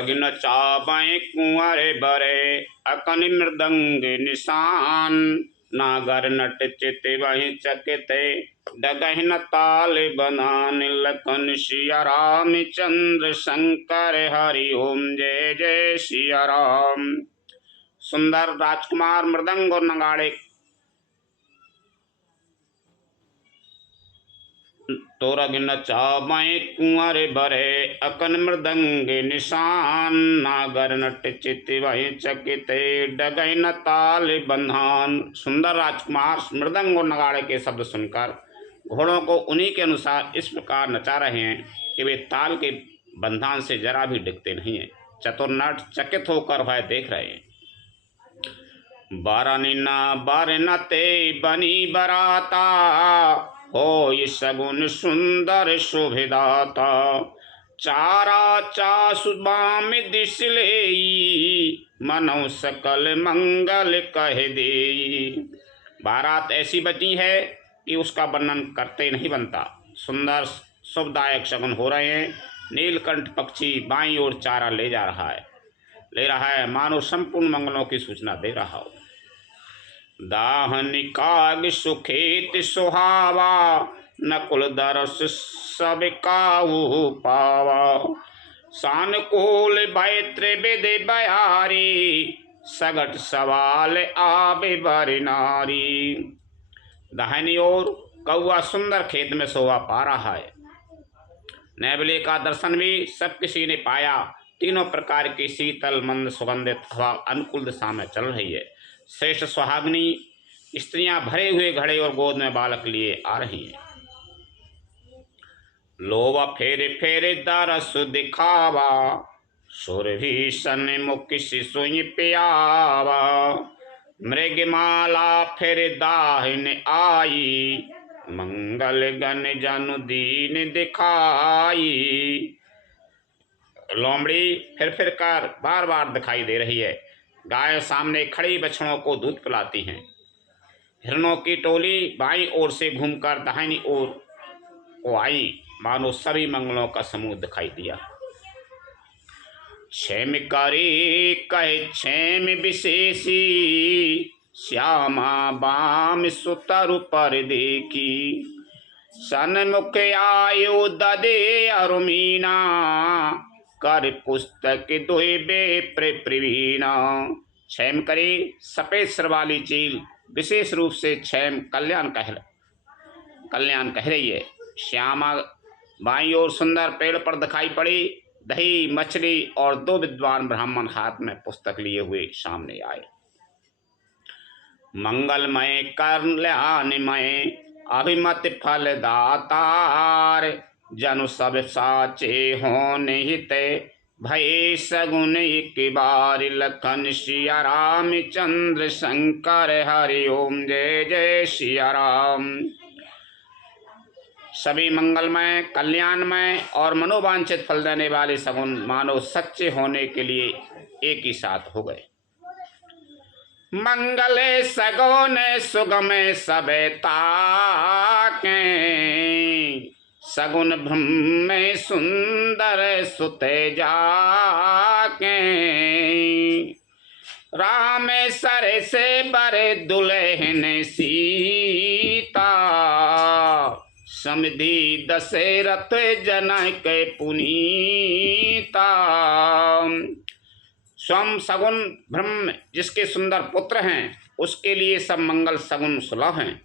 तोरग नचाबे कुंवर बरे अकन मृदंग निशान नागर नट चित वही चकिते डगह न ताल बनान लखन सिया राम चंद्र शंकर हरि ओम जय जय सिया राम। सुंदर राजकुमार मृदंग और नगाड़े तोरग नचाबे कुंवर बरे अकन मृदंग निशान नागर नट चित वही चकिते डगै न ताल बंधान। सुंदर राजकुमार मृदंग और नगाड़े के शब्द सुनकर घोड़ों को उन्हीं के अनुसार इस प्रकार नचा रहे हैं कि वे ताल के बंधन से जरा भी डिगते नहीं हैं। चतुर नट चकित होकर वह देख रहे हैं। बारनीना बारना ते बनी बराता हो सगुन सुंदर शोभिदाता चारा चासु बाम दिसले मनो सकल मंगल कह दे। बारात ऐसी बची है कि उसका वर्णन करते नहीं बनता। सुंदर शुभदायक शगुन हो रहे हैं। नीलकंठ पक्षी बाईं ओर चारा ले रहा है मानो संपूर्ण मंगलों की सूचना दे रहा हो। दाहन काग सुखेत सुहावा नकुल दरस सब काहू पावा सानुकूल बैत्र विदे बयारी सगट सवाल आबे बर नारी। दाहिनी ओर कौआ सुंदर खेत में शोभा पा रहा है। नेवले का दर्शन भी सब किसी ने पाया। तीनों प्रकार की शीतल मंद सुगंधित हवा अनुकूल दिशा में चल रही है। श्रेष्ठ सुहागनी स्त्रियां भरे हुए घड़े और गोद में बालक लिए आ रही हैं। लोवा फेरे फेरे दरस दिखावा सुरभीषण मुख शिशु प्यावा मृगमाला फिर दाहिन आई मंगल गण जनु दीन दिखाई। लोमड़ी फिर कर बार बार दिखाई दे रही है। गाय सामने खड़ी बछड़ों को दूध पिलाती हैं। हिरणों की टोली बाईं ओर से घूमकर दाहिनी ओर को आई मानो सभी मंगलों का समूह दिखाई दिया। क्षेम करे कहे क्षेम विशेषी श्यामा बाम सुतरु पर देखी सन्मुख आयो ददे अरुमीना कर पुस्तक दोबे प्रवीणा। क्षेम करे सफेद सर वाली चील विशेष रूप से क्षेम कल्याण कह रही है। श्यामा बाईं ओर सुंदर पेड़ पर दिखाई पड़ी। दही मछली और दो विद्वान ब्राह्मण हाथ में पुस्तक लिए हुए सामने आए। मंगलमय कल्याणमय अभिमत फल दातार जनु सब साचे होने हिते भय सगुन एक बार लखन सिया राम चंद्र शंकर हरि ओम जय जय सिया राम। सभी मंगलमय कल्याणमय और मनोवांछित फल देने वाले सगुन मानव सच्चे होने के लिए एक ही साथ हो गए। मंगले सगुन सुगम सबे ताके सगुन ब्रह्म सुंदर सुते जाके राम सर से बरे दुल्हन सीता समधि दशरथ जनक पुनीता। स्वयं सगुन ब्रह्म जिसके सुंदर पुत्र हैं उसके लिए सब मंगल सगुन सुलभ हैं।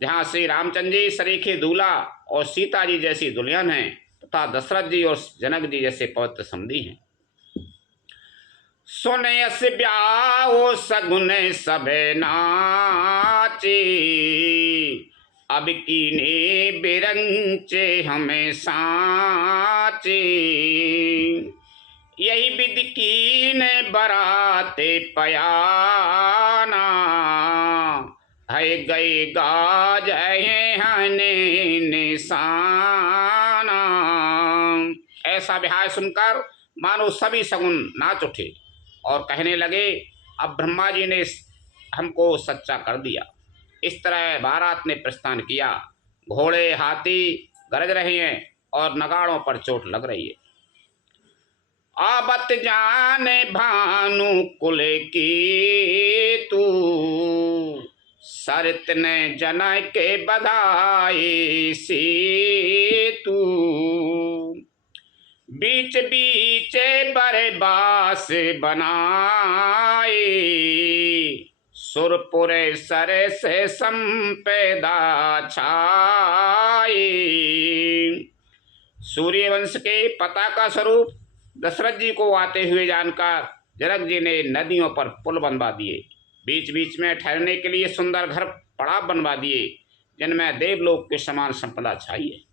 जहाँ श्री रामचंद्र जी सरीखे दूल्हा और सीता जी जैसी दुल्हन हैं तथा दशरथ जी और जनक जी जैसे पवित्र समधी हैं। सुनयस ब्याहो सगुन सबे नाचे अब कीने बिरंचे हमें साचे यही विधि कीन बराते पयाना है गए गाज हने निशाना। ऐसा विहाय सुनकर मानो सभी सगुन नाच उठे और कहने लगे अब ब्रह्मा जी ने हमको सच्चा कर दिया। इस तरह बारात ने प्रस्थान किया। घोड़े हाथी गरज रहे हैं और नगाड़ों पर चोट लग रही है। आबत जाने भानु कुल की तू, सरित ने जनय के बधाई सी तू। बीच बीच बड़े बास बनाए, सुरपुरे सरे से संपेदा छाई। सूर्यवंश के पताका स्वरूप दशरथ जी को आते हुए जानकर जनक जी ने नदियों पर पुल बनवा दिए, बीच बीच में ठहरने के लिए सुंदर घर पड़ाव बनवा दिए, जिनमें देवलोक के समान संपदा छाई है।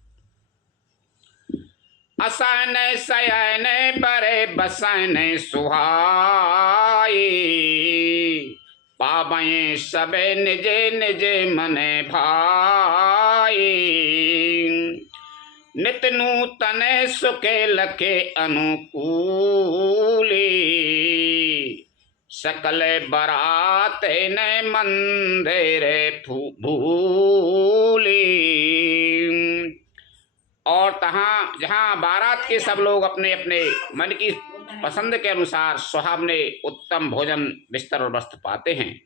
असन शयन बरे बसन सुहाई, पाबे सबे निजे निजे मने भाई। नित नूतन सुखे लखे अनुकूली, सकल बरात ने मंदिर भूली। और तहाँ जहाँ बारात के सब लोग अपने अपने मन की पसंद के अनुसार सुहावने उत्तम भोजन बिस्तर और वस्त्र पाते हैं,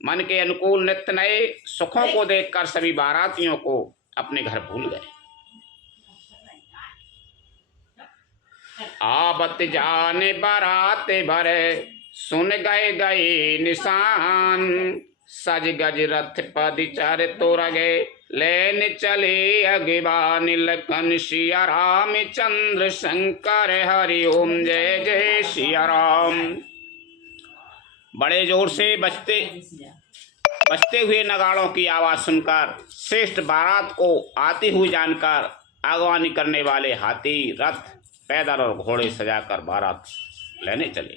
मन के अनुकूल नित्य नए सुखों को देखकर सभी बारातियों को अपने घर भूल गए। आबत जाने बाराते भरे सुन गए गए निशान, सज गज रथ पद चर तोरगे लेन चले अगिबान। लखन सिया राम चंद्र शंकर हरि ओम जय जय सिया राम। बड़े जोर से बजते हुए नगाड़ों की आवाज सुनकर श्रेष्ठ बारात को आती हुई जानकर आगवानी करने वाले हाथी रथ पैदल और घोड़े सजाकर बारात लेने चले।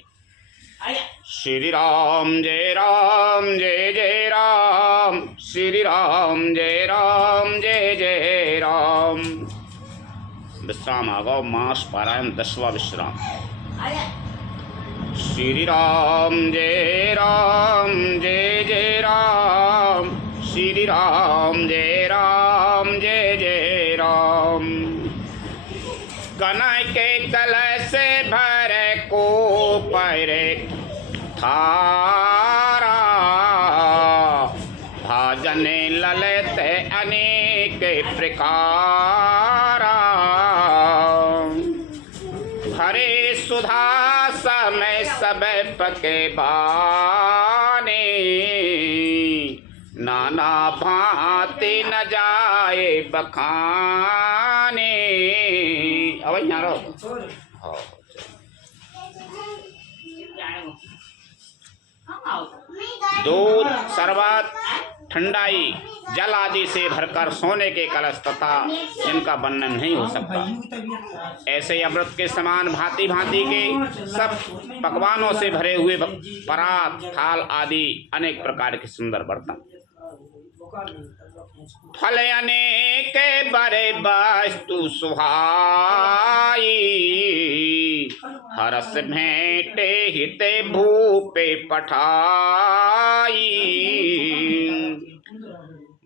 श्री राम जय जय राम, श्री राम जय जय राम। विश्राम आगो मास पारायण 10वां विश्राम। श्री राम जय जय राम, श्री राम जय जय राम। कनक के कलश भरे को पैरे थारा, भाजन ललित अनेक प्रकारा। हरे सुधा समय सब पके बाने, नाना भांति न जाए बखाने। अब यहाँ रहो। दूध, शरबत, ठंडाई, जल आदि से भरकर सोने के कलश तथा जिनका वर्णन नहीं हो सकता, ऐसे अमृत के समान भांति भांति के सब पकवानों से भरे हुए परात, थाल आदि अनेक प्रकार के सुंदर बर्तन। फल अनेक बड़े वस्तु सुहाई, हरस भेंटे हिते भूपे पठाई।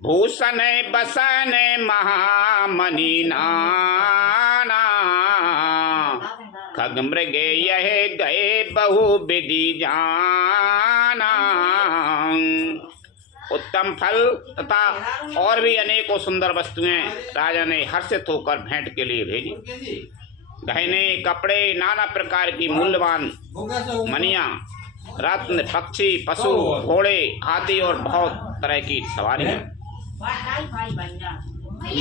भूषण बसन महामणि नाना, खग मृग यह गए बहु विधि जाना। उत्तम फल तथा और भी अनेकों सुंदर वस्तुएं राजा ने हर्षित होकर भेंट के लिए भेजी। गहने, कपड़े, नाना प्रकार की मूल्यवान मनिया, रत्न, पक्षी, पशु, घोड़े, हाथी और बहुत तरह की सवारियां।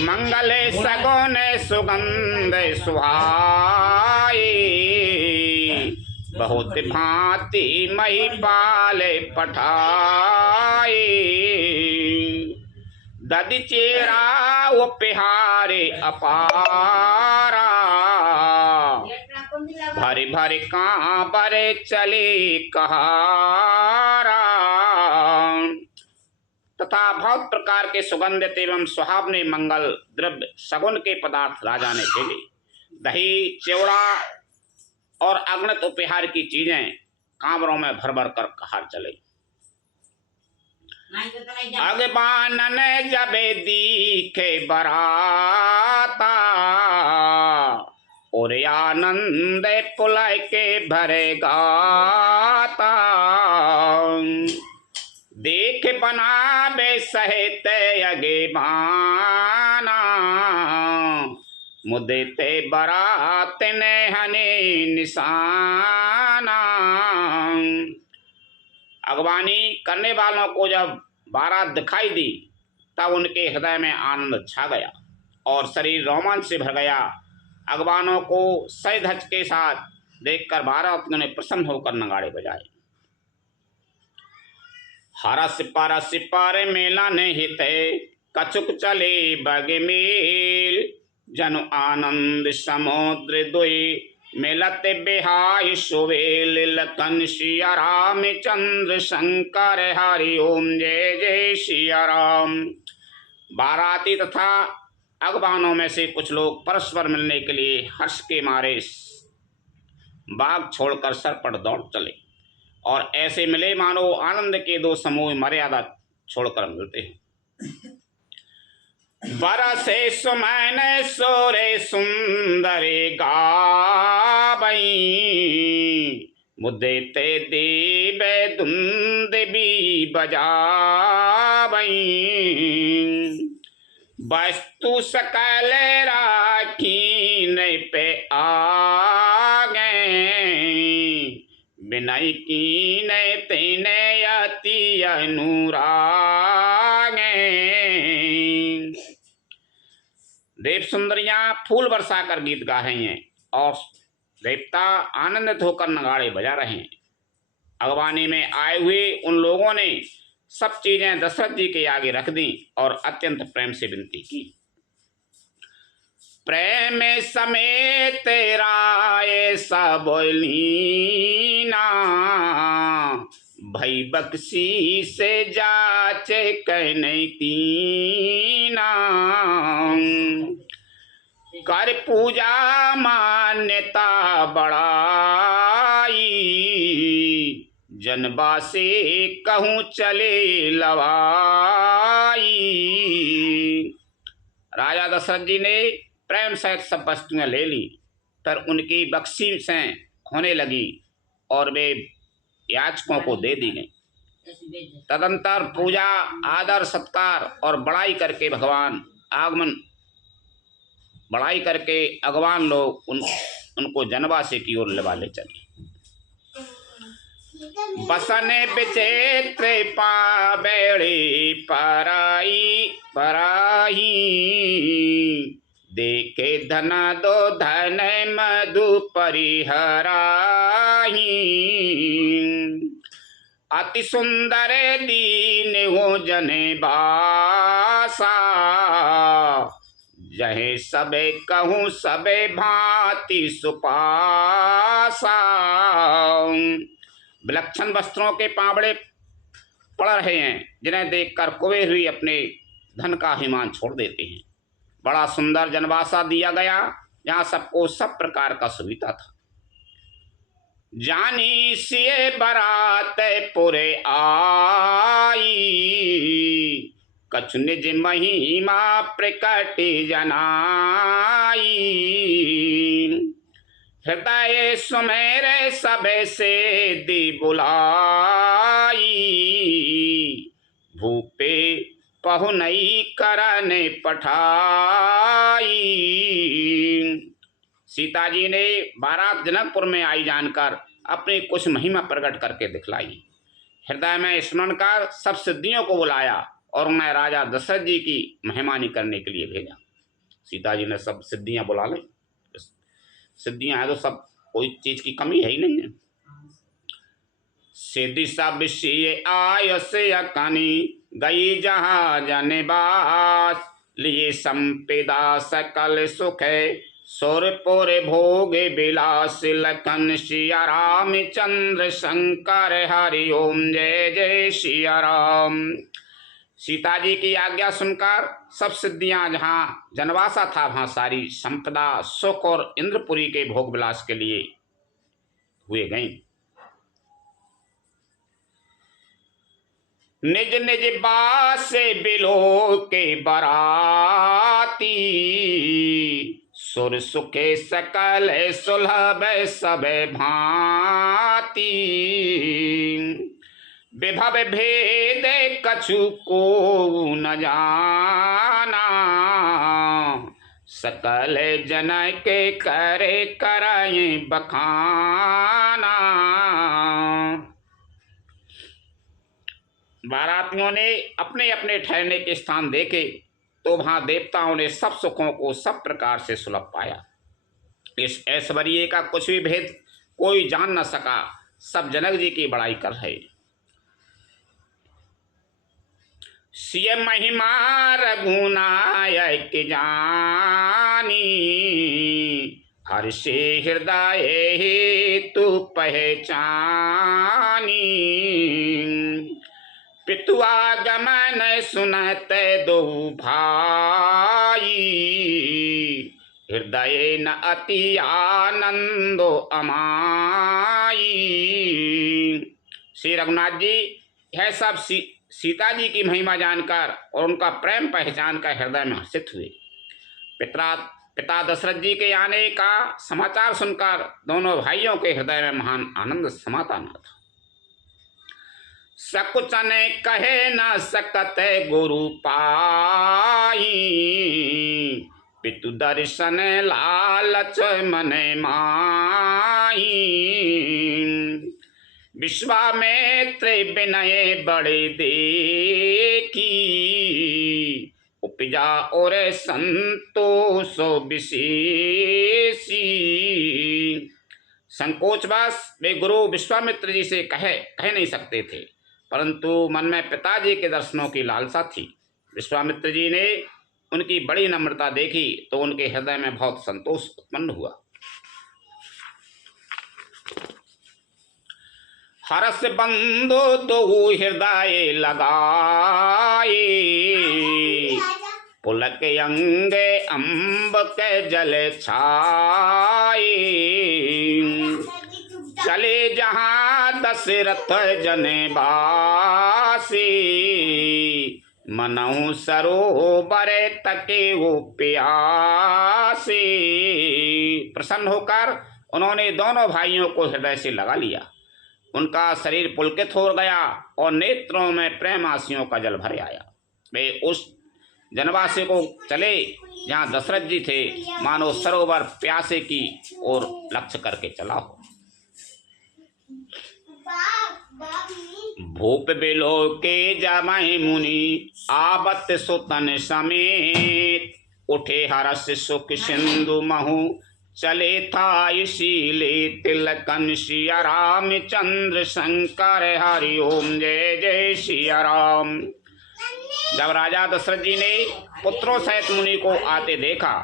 मंगल सगुन सुगंध सुहाई, बहुत भांति महिपाल पठाई। दधि चेरा उपहारे अपारा, भरी भरी कांबरे चले कहारा। तथा बहुत प्रकार के सुगंधित एवं सुहावने मंगल द्रव्य सगुन के पदार्थ राजा ने भेजे। दही, चिवड़ा और अगणित उपहार की चीजें कांवरों में भर भर कर कहार चले। अगबानन जबे दीखे बराता, पूरे आनंद पुलय के भरे गाता। देख बना बे सहित अगे बाना, मुदे ते बरात ने हने निशाना। अगवानी करने वालों को जब बारात दिखाई दी तब उनके हृदय में आनंद छा गया और शरीर रोमांच से भर गया। अगवानों को सज धज के साथ देखकर बारातियों ने प्रसन्न होकर नगाड़े बजाए। हरस परस पर मेला ने हित कछुक चले बगे मेल, जनु आनंद समुद्र दुई मिलत बिहाय सुवेल। लखन सिया राम चंद्र शंकर हरि ओम जय जय सिया राम। बाराती तथा अगवानों में से कुछ लोग परस्पर मिलने के लिए हर्ष के मारे बाग छोड़कर सरपट दौड़ चले और ऐसे मिले मानो आनंद के दो समूह मर्यादा छोड़कर मिलते हैं। बरसे सुमैन सोरे सुंदरे गावई, मुद्दे ते दीबे धुंद भी बजावई। वस्तु सकल राखी ने पे आ गए, बिनाई की ने तेने अति अनुरागे। देव सुंदरियां फूल बरसा कर गीत गा रही हैं और देवता आनंदित होकर नगाड़े बजा रहे हैं। अगवानी में आए हुए उन लोगों ने सब चीजें दशरथ जी के आगे रख दी और अत्यंत प्रेम से विनती की। प्रेम समेत राय सब लीना, भई बक्सी से जाचे कहने तीना। कर पूजा मान्यता बढ़ाई, जनबासे कहूँ चले लवाई। राजा दशरथ जी ने प्रेम सहित सब वस्तुएं ले ली, पर उनकी बख्शी से होने लगी और वे याचकों को दे दी गई। तदंतर पूजा आदर सत्कार और बड़ाई करके भगवान आगमन बड़ाई करके अगवान लोग उनको जनवासे की ओर ले चले। बसने विचित्र पाबेड़ी पराई पराही, देखे धना दो धन मधु परिहराही। अति सुंदर दीन हो जने बासा, जहे सबे कहूँ सबे भांति सुपासा। विलक्षण वस्त्रों के पावड़े पड़ रहे हैं, जिन्हें देखकर कुबेर हुई अपने धन का अभिमान छोड़ देते हैं। बड़ा सुंदर जनवासा दिया गया, जहाँ सबको सब प्रकार का सुविधा था। जानी सिए बरात पुरे आई, कछु निज महिमा प्रकट जनाई। हृदय सुमेरे सबे से दी बुलाई, भूपे पहुनई करने पठाई। सीता जी ने बारात जनकपुर में आई जानकर अपनी कुछ महिमा प्रकट करके दिखलाई। हृदय में स्मरण कर सब सिद्धियों को बुलाया और उन्हें राजा दशरथ जी की मेहमानी करने के लिए भेजा। सीता जी ने सब सिद्धियां बुला ली। सिद्धियां है तो सब कोई चीज की कमी है ही नहीं है। सिद्धि सब विषय आयस अकनी, गई जहाँ जनबास। लिए संपदा सकल सुख सुरपुर भोग विलास। लखन सिया राम चंद्र शंकर हरि ओम जय जय सिया राम। सीता जी की आज्ञा सुनकर सब सिद्धियां जहाँ जनवासा था वहाँ सारी संपदा सुख और इंद्रपुरी के भोग विलास के लिए हुए गई। निज निज बास बिलो के बराती, सुर सुखे सकल सुलभ सब भांति, विभव भेद कछु को न जाना, सकल जन के करे कराए बखाना। बारातियों ने अपने अपने ठहरने के स्थान देखे तो वहां देवताओं ने सब सुखों को सब प्रकार से सुलभ पाया। इस ऐश्वर्य का कुछ भी भेद कोई जान न सका। सब जनक जी की बड़ाई कर रहे। सिय महिमा रघुनायक जानी, हर्षे हृदय हेतु पहचानी, पितुआगमन सुनत दो भाई, हृदय न अति आनंदो अमाई। श्री रघुनाथ जी यह सब सीता जी की महिमा जानकर और उनका प्रेम पहचान कर हृदय में हर्षित हुए। पिता दशरथ जी के आने का समाचार सुनकर दोनों भाइयों के हृदय में महान आनंद समाता न था। सकुचन कहे न सकत गुरु पाई, पितु दर्शन लालच मन माई, विश्वामित्र विनय बड़े देखी, उपजा और संतोष विशेषी। संकोचवश वे गुरु विश्वामित्र जी से कह नहीं सकते थे, परंतु मन में पिताजी के दर्शनों की लालसा थी। विश्वामित्र जी ने उनकी बड़ी नम्रता देखी तो उनके हृदय में बहुत संतोष उत्पन्न हुआ। हरस बंधु दो हृदय लगाए, पुलक अंग अम्ब के जल छाए, चले जहाँ दशरथ जने बासी, मनहु सरोवर तके वो प्यासी। प्रसन्न होकर उन्होंने दोनों भाइयों को हृदय से लगा लिया। उनका शरीर पुलकित हो गया और नेत्रों में प्रेम आंसुओं का जल भर आया। वे उस जनवासी को चले जहाँ दशरथ जी थे, मानो सरोवर प्यासे की ओर लक्ष्य करके चला हो। भूप बिलो के जमाए मुनि आवत सुतन समेत, उठे हर्ष सुख सिंधु महु चले था इसीले तिलकन सिया राम चंद्र शंकर हरि ओम जय जय सिया राम। जब राजा दशरथ जी ने पुत्रों सहित मुनि को आते देखा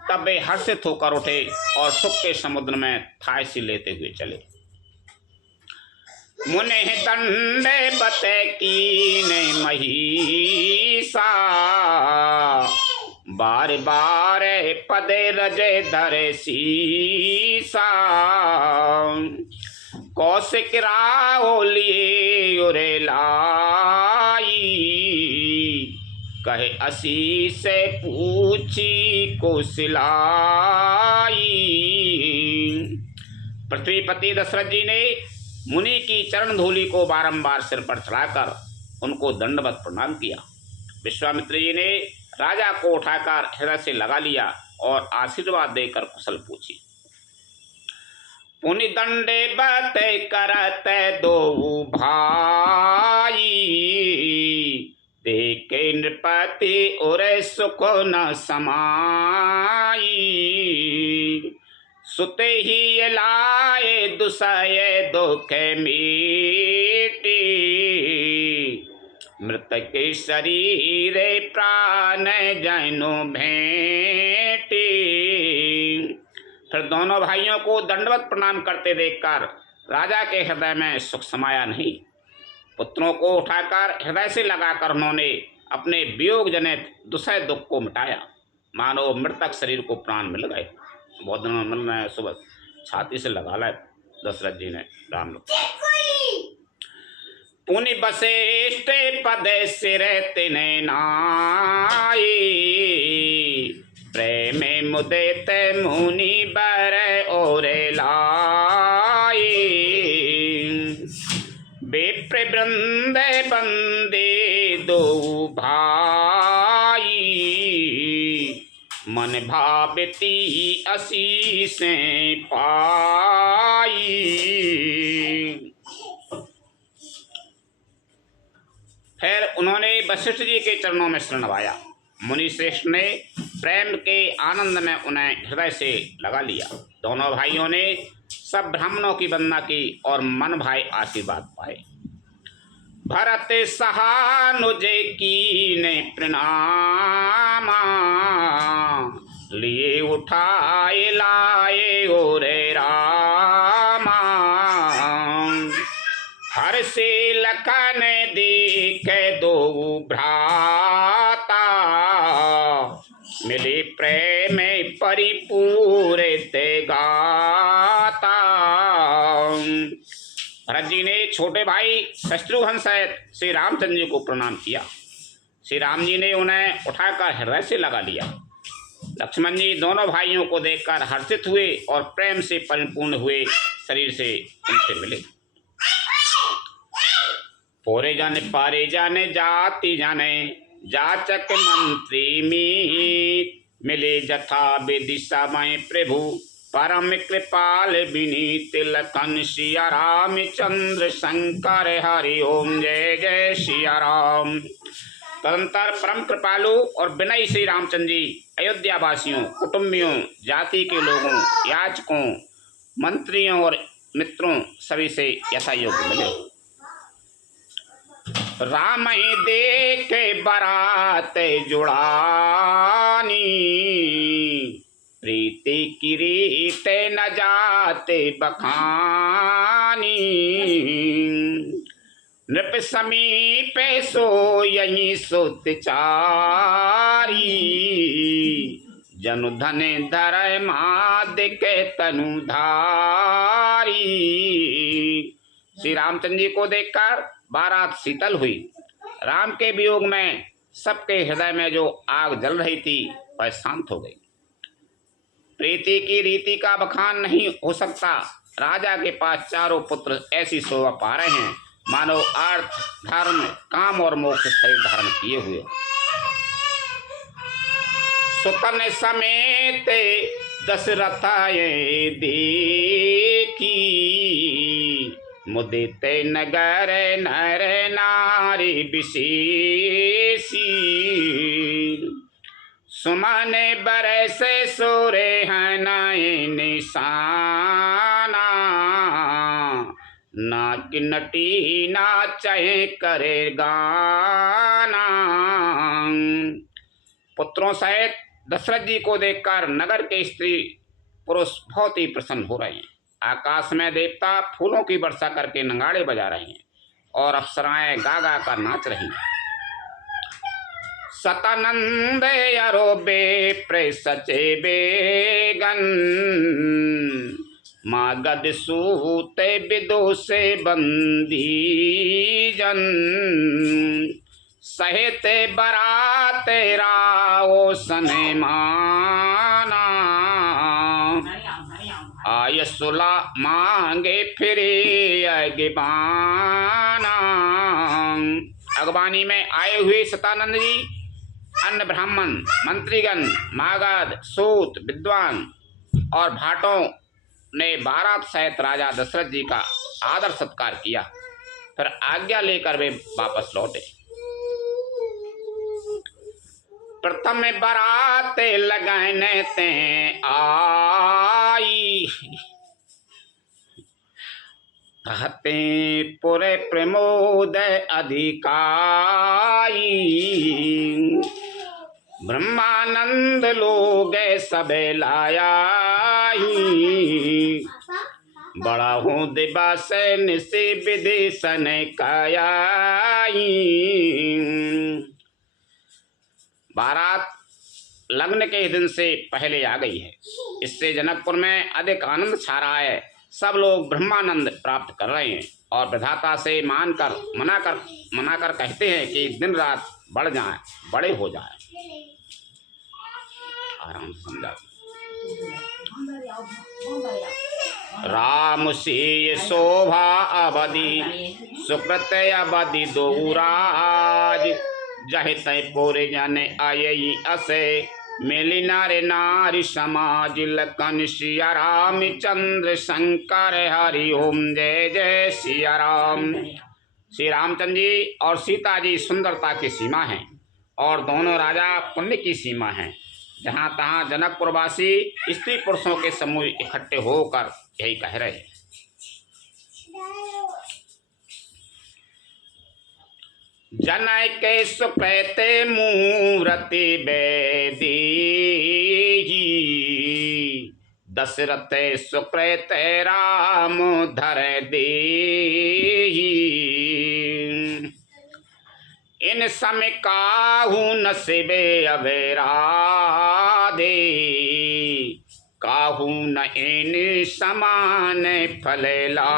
तब वे हर्षित होकर उठे और सुख के समुद्र में थायसी लेते हुए चले। मुने दंडे बते कीने महिषा, बार बार पदे रजे धरे सीसा, कौशिक राहो लिए उरे लाई, कहे असी से पूछी को सिलाई। पृथ्वीपति दशरथ जी ने मुनि की चरण धूलि को बारंबार सिर पर चढ़ाकर उनको दंडवत प्रणाम किया। विश्वामित्र जी ने राजा को उठाकर हृदय से लगा लिया और आशीर्वाद देकर कुशल पूछी। पुनि दंडे बते करते दो भाई, देखे नृपति उरे सुख न समाई, सुते ही लाए दुसय दुख मीटी, मृतक शरीर प्राण जैनो भेंटी। फिर दोनों भाइयों को दंडवत प्रणाम करते देखकर राजा के हृदय में सुख समाया नहीं। पुत्रों को उठाकर हृदय से लगाकर उन्होंने अपने वियोग जनित दुसह दुख को मिटाया, मानो मृतक शरीर को प्राण मिल गए। बहुत दिनों में सुबह छाती से लगा लाए दशरथ जी ने राम लोग। पुनि वशिष्ठ पद सिर तिने नाई, प्रेम मुदित मुनि बर और लाए, विप्र वृंद बंदे दो भाई, मन भावती आशीष पाई। फिर उन्होंने वशिष्ठ जी के चरणों में शरण नवाया। मुनि श्रेष्ठ ने प्रेम के आनंद में उन्हें हृदय से लगा लिया। दोनों भाइयों ने सब ब्राह्मणों की वंदना की और मन भाई आशीर्वाद पाए। भरत सहानुज की ने प्रणामा, लिए उठाए लाए और रामा, हर से लखन देख दो भ्राता, मिले प्रेम परिपूरित गाता। भरत जी ने छोटे भाई शत्रुघ्न सहित श्री रामचंद्र जी को प्रणाम किया। श्री राम जी ने उन्हें उठाकर हृदय से लगा लिया। लक्ष्मण जी दोनों भाइयों को देखकर हर्षित हुए और प्रेम से परिपूर्ण हुए शरीर से उनसे मिले। पोरे जाने पारे जाने जाति जाने, जाचक मंत्री मीत, मिले जथा विदिशा में प्रभु, परम कृपाल विनीत लखन सिया रामचंद्र शंकर हरि ओम जय जय सिया राम। तदंतर परम कृपालु और विनयी श्री रामचंद्र जी अयोध्या वासियों, कुटुंबियों, जाति के लोगों, याचकों, मंत्रियों और मित्रों सभी से यथायोग्य मिले। राम ही देख बारात जुड़ानी, प्रीति की रीत न जाते बखानी, नृप समीप सोयहि सुत चारी, जनु धन धर मादिक तनु धारी। श्री रामचंद्र जी को देखकर बारात शीतल हुई। राम के वियोग में सबके हृदय में जो आग जल रही थी वह शांत हो गई। प्रीति की रीति का बखान नहीं हो सकता। राजा के पास चारों पुत्र ऐसी शोभा पा रहे हैं मानो अर्थ, धर्म, काम और मोक्ष शरीर धारण किए हुए। सुतन समेत दशरथ देखी, मुदित नगर नर नारी विशेषी, सुमन बरस सोरे हैं नए निशाना, नाच नटी नाचे करे गाना। पुत्रों सहित दशरथ जी को देखकर नगर के स्त्री पुरुष बहुत ही प्रसन्न हो रहे हैं। आकाश में देवता फूलों की वर्षा करके नगाड़े बजा रहे हैं और अप्सराएं गा गा कर नाच रही हैं। सतानंद यरो बे सचे बेगन, मागध सूत विदोषे बंदी जन, सहित बरात राओ सने माना, आय सुला मांगे फिरे अगबाना। अगबानी में आए हुए सतानंद जी अन्य ब्राह्मण, मंत्रीगण, मागध, सूत, विद्वान और भाटों ने बारात सहित राजा दशरथ जी का आदर सत्कार किया। फिर आज्ञा लेकर वे वापस लौटे। प्रथम बारात लगाने ते आई, कहते पुरे प्रमोद अधिकाई, ब्रह्मानंद लोग सब लाया, बड़ा हूँ दिवस निशि विदेशन कायाई। बारात लगन के दिन से पहले आ गई है। इससे जनकपुर में अधिक आनंद छा रहा है। सब लोग ब्रह्मानंद प्राप्त कर रहे हैं और विधाता से मनाकर कहते हैं कि दिन रात बढ़ जाए, बड़े हो जाए। आराम समझा। राम सी शोभा अवधि सुकृत अवधि दोराज जहि तय पूरे जन आये असे मिली नारे नारी समाज लखन सिया राम चंद्र शंकर हरि ओम जय जय सिया राम। श्री रामचंद्र जी और सीता जी सुंदरता की सीमा हैं और दोनों राजा पुण्य की सीमा हैं। जहाँ तहाँ जनकपुरवासी स्त्री पुरुषों के समूह इकट्ठे होकर यही कह रहे हैं। जनक के सुकृते मूर्ति बेदी दशरथ सुकृत राम धर दी। इन समय काहू नसीबे अवेरा दे काहू न इन समान फलेला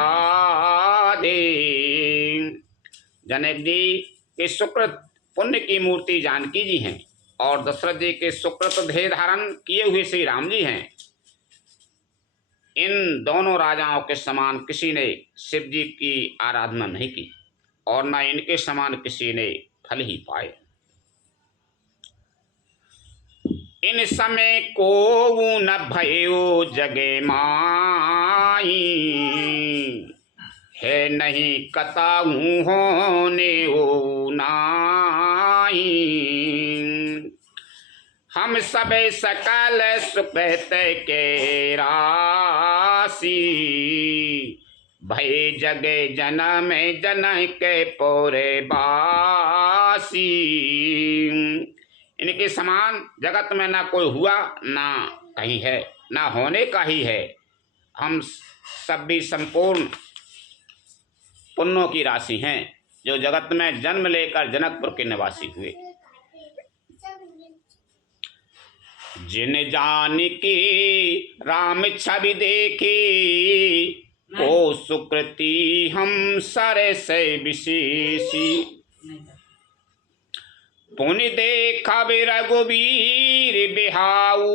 दे। जनक जी के सुकृत पुण्य की मूर्ति जानकी जी हैं और दशरथ जी के सुकृत देह धारण किए हुए श्री राम जी हैं। इन दोनों राजाओं के समान किसी ने शिव जी की आराधना नहीं की और न इनके समान किसी ने फल ही पाए। इन समय को न भयो जगे माई है नहीं कताऊ होने ओ नाई। हम सब सकल सुकृत के राशि भय जगे जन्म जनक पोरे बासी। इनके समान जगत में ना कोई हुआ ना कहीं है ना होने का ही है। हम सब भी संपूर्ण पुण्यों की राशि हैं जो जगत में जन्म लेकर जनकपुर के निवासी हुए। जिन जान की राम छवि देखी ओ सुकृति हम सर से विशेषी। पुनि देखा रघुवीर बिहाऊ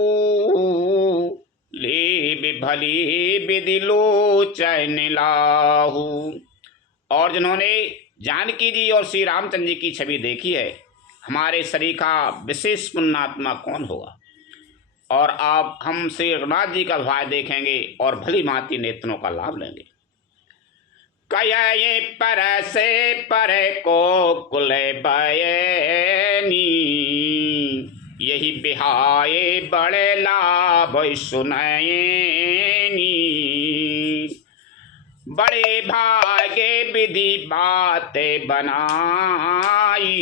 ले भली विधि लोचन लाहू। और जिन्होंने जानकी जी और श्री रामचंद्र जी की छवि देखी है, हमारे सरीखा विशेष पुण्यात्मा कौन होगा। और आप हम श्री रघुनाथ जी का भाव देखेंगे और भली भांति नेत्रों का लाभ लेंगे। कये पर से पर को कुल बयनी यही बिहाए बड़े लाभ सुनयनी। बड़े भागे विधि बातें बनाई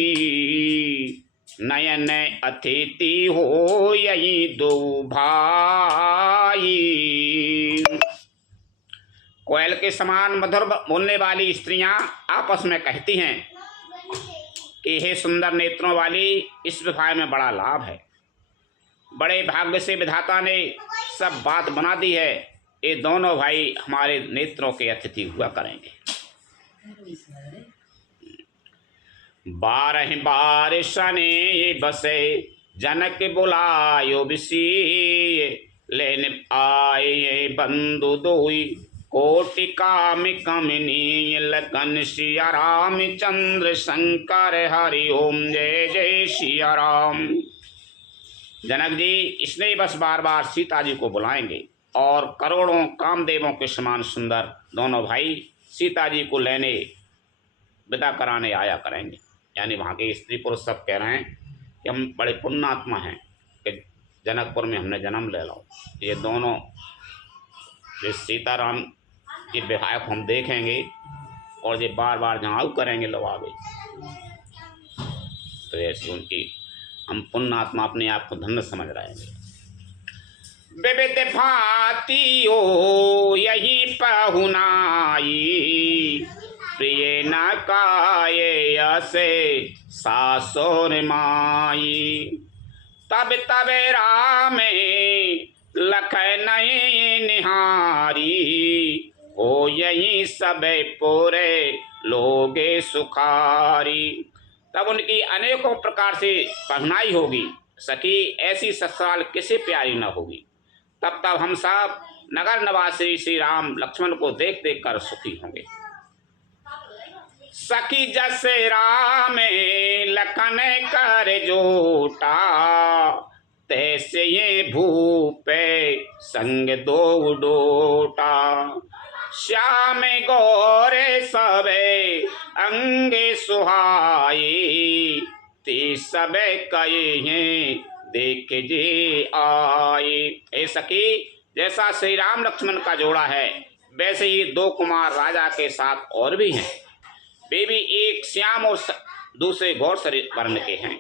नयन अतिथि हो यही दो भाई। कोयल के समान मधुर बोलने वाली स्त्रियां आपस में कहती हैं कि हे सुंदर नेत्रों वाली, इस विवाह में बड़ा लाभ है। बड़े भाग्य से विधाता ने सब बात बना दी है। ये दोनों भाई हमारे नेत्रों के अतिथि हुआ करेंगे। 12 बार सने बसे जनक बुलायो बिसी लेने आए बंधु दोई कोटि काम कमनी लखन सिया राम चंद्र शंकर हरि ओम जय जय सिया राम। जनक जी इसलिए बस बार बार सीता जी को बुलाएंगे और करोड़ों कामदेवों के समान सुंदर दोनों भाई सीता जी को लेने विदा कराने आया करेंगे। यानी वहाँ के स्त्री पुरुष सब कह रहे हैं कि हम बड़े पुण्यात्मा हैं कि जनकपुर में हमने जन्म ले लो। ये दोनों जो सीताराम के विवाह को हम देखेंगे और ये बार बार जहाँ करेंगे लोग आगे, तो ऐसी उनकी हम पुण्यात्मा अपने आप को धन्य समझ रहे हैं। विविध भांति ओ यही पहुनाई प्रिय न काये असे सासुर माई। तब तब राम लखन निहारी हो यही सब पूरे लोगे सुखारी। तब उनकी अनेकों प्रकार से पहुनाई होगी, सखी ऐसी ससुराल किसे प्यारी न होगी। तब तब हम सब नगर निवासी श्री राम लक्ष्मण को देख देख कर सुखी होंगे। सखी जैसे राम लखन कर जोटा, तैसे ये भूपे संग दो डोटा। श्याम गौरे सबे अंगे सुहाई, ती सबे कहे देख जे आई। ए सखी, जैसा श्री राम लक्ष्मण का जोड़ा है वैसे ही दो कुमार राजा के साथ और भी हैं। वे भी एक श्याम और दूसरे गौर शरीर वर्ण के हैं।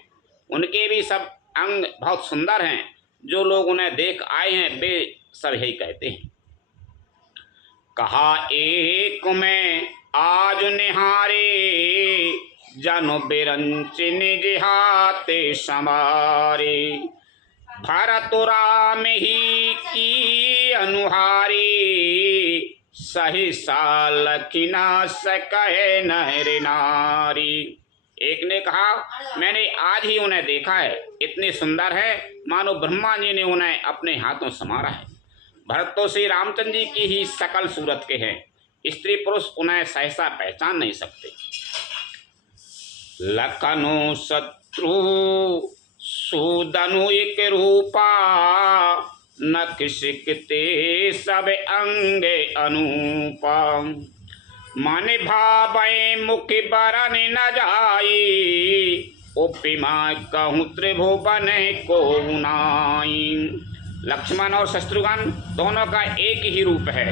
उनके भी सब अंग बहुत सुंदर हैं। जो लोग उन्हें देख आए हैं वे सब यही कहते हैं। कहा एक में आज निहारे, जनु बिरंच निज हाथे समारे। भरत राम ही की अनुहारी, सही साल लखिना सकहे नहर नारी। एक ने कहा मैंने आज ही उन्हें देखा है, इतने सुंदर है मानो ब्रह्मा जी ने उन्हें अपने हाथों समारा है। भरत तो श्री रामचंद्र जी की ही सकल सूरत के हैं, स्त्री पुरुष उन्हें सहसा पहचान नहीं सकते। लखनु शत्रु सूदनु एक रूपा, नख सिकते सब अंगे अनूपा। मन भावे मुख बरन न जाई, उपमा कहूँ त्रिभुवन को नाई। लक्ष्मण और शत्रुघ्न दोनों का एक ही रूप है।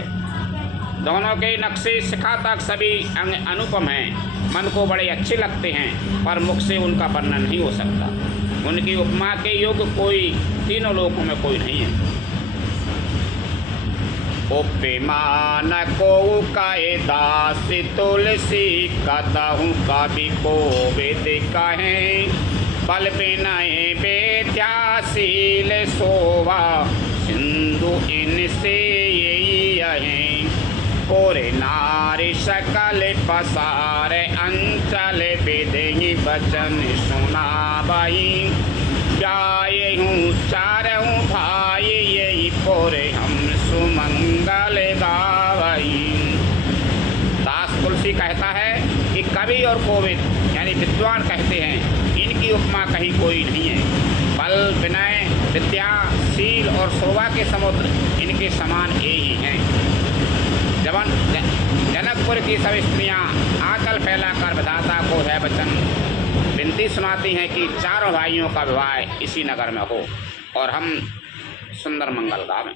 दोनों के नक्शे शिखा तक सभी अंग अनुपम हैं, मन को बड़े अच्छे लगते हैं, पर मुख से उनका वर्णन नहीं हो सकता। उनकी उपमा के योग्य कोई तीनों लोकों में कोई नहीं है। उपमान को काए दास तुलसी, कतहु कवि को वेद कहें। बल बिनय विद्याशील शोभा, सिंधु इनसे यही। पूरे नारी सकल पसार, अंचल विधि वचन सुनावई। जाए हूँ चारहूँ भाई, यही पूरे हम सुमंगल गावई। दास तुलसी कहता है कि कवि और कोविद यानी विद्वान कहते हैं इनकी उपमा कहीं कोई नहीं है। बल विनय विद्या शील और शोभा के समुद्र इनके समान यही हैं। जनकपुर की सब स्त्रियां आंचल फैलाकर विधाता को है वचन विनती सुनाती हैं कि चारों भाइयों का विवाह इसी नगर में हो और हम सुंदर मंगल गावें।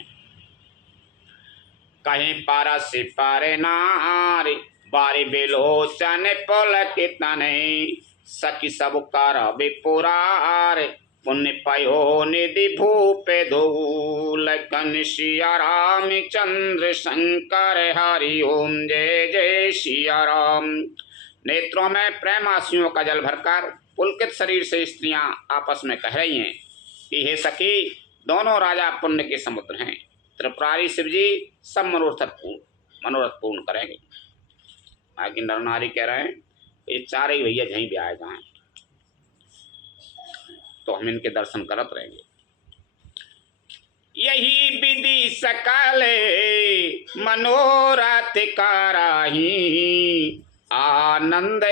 कहीं पारा से पारे नारी, बारी बेलोचन पुलक तने। सखी सब कर विपुरार, पुण्य पयो निधि भूपे धो। लखन सिया राम चंद्र शंकर हरि ओम, जय जय सिया राम। नेत्रों में प्रेम आंसुओं का जल भरकर पुलकित शरीर से स्त्रियां आपस में कह रही हैं कि हे सखी, दोनों राजा पुण्य के समुद्र हैं। त्रिपुरारी शिव जी सब मनोरथ पूर्ण करेंगे। बाकी नर नारी कह रहे हैं ये चारे ही भैया यहीं भी आए जाएं तो हम इनके दर्शन करत रहेंगे। यही विधि सकल मनोरथ कराही, आनंद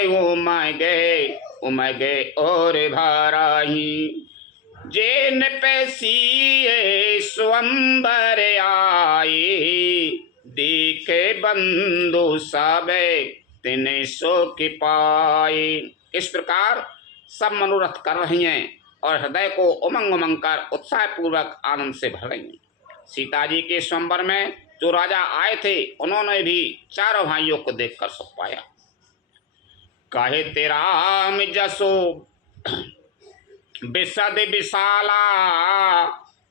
उमगे और भराही। जेन पे सिए स्वंबर आए, देखे बंधु सबे तिने सो की पाए। इस प्रकार सब मनोरथ कर रही हैं और हृदय को उमंग उमंग कर उत्साह पूर्वक आनंद से भर रही हैं। सीता जी के स्वयंवर में जो राजा आए थे उन्होंने भी चारों भाइयों को देखकर सुख पाया। कहे तेराम जसो विशद विशाला,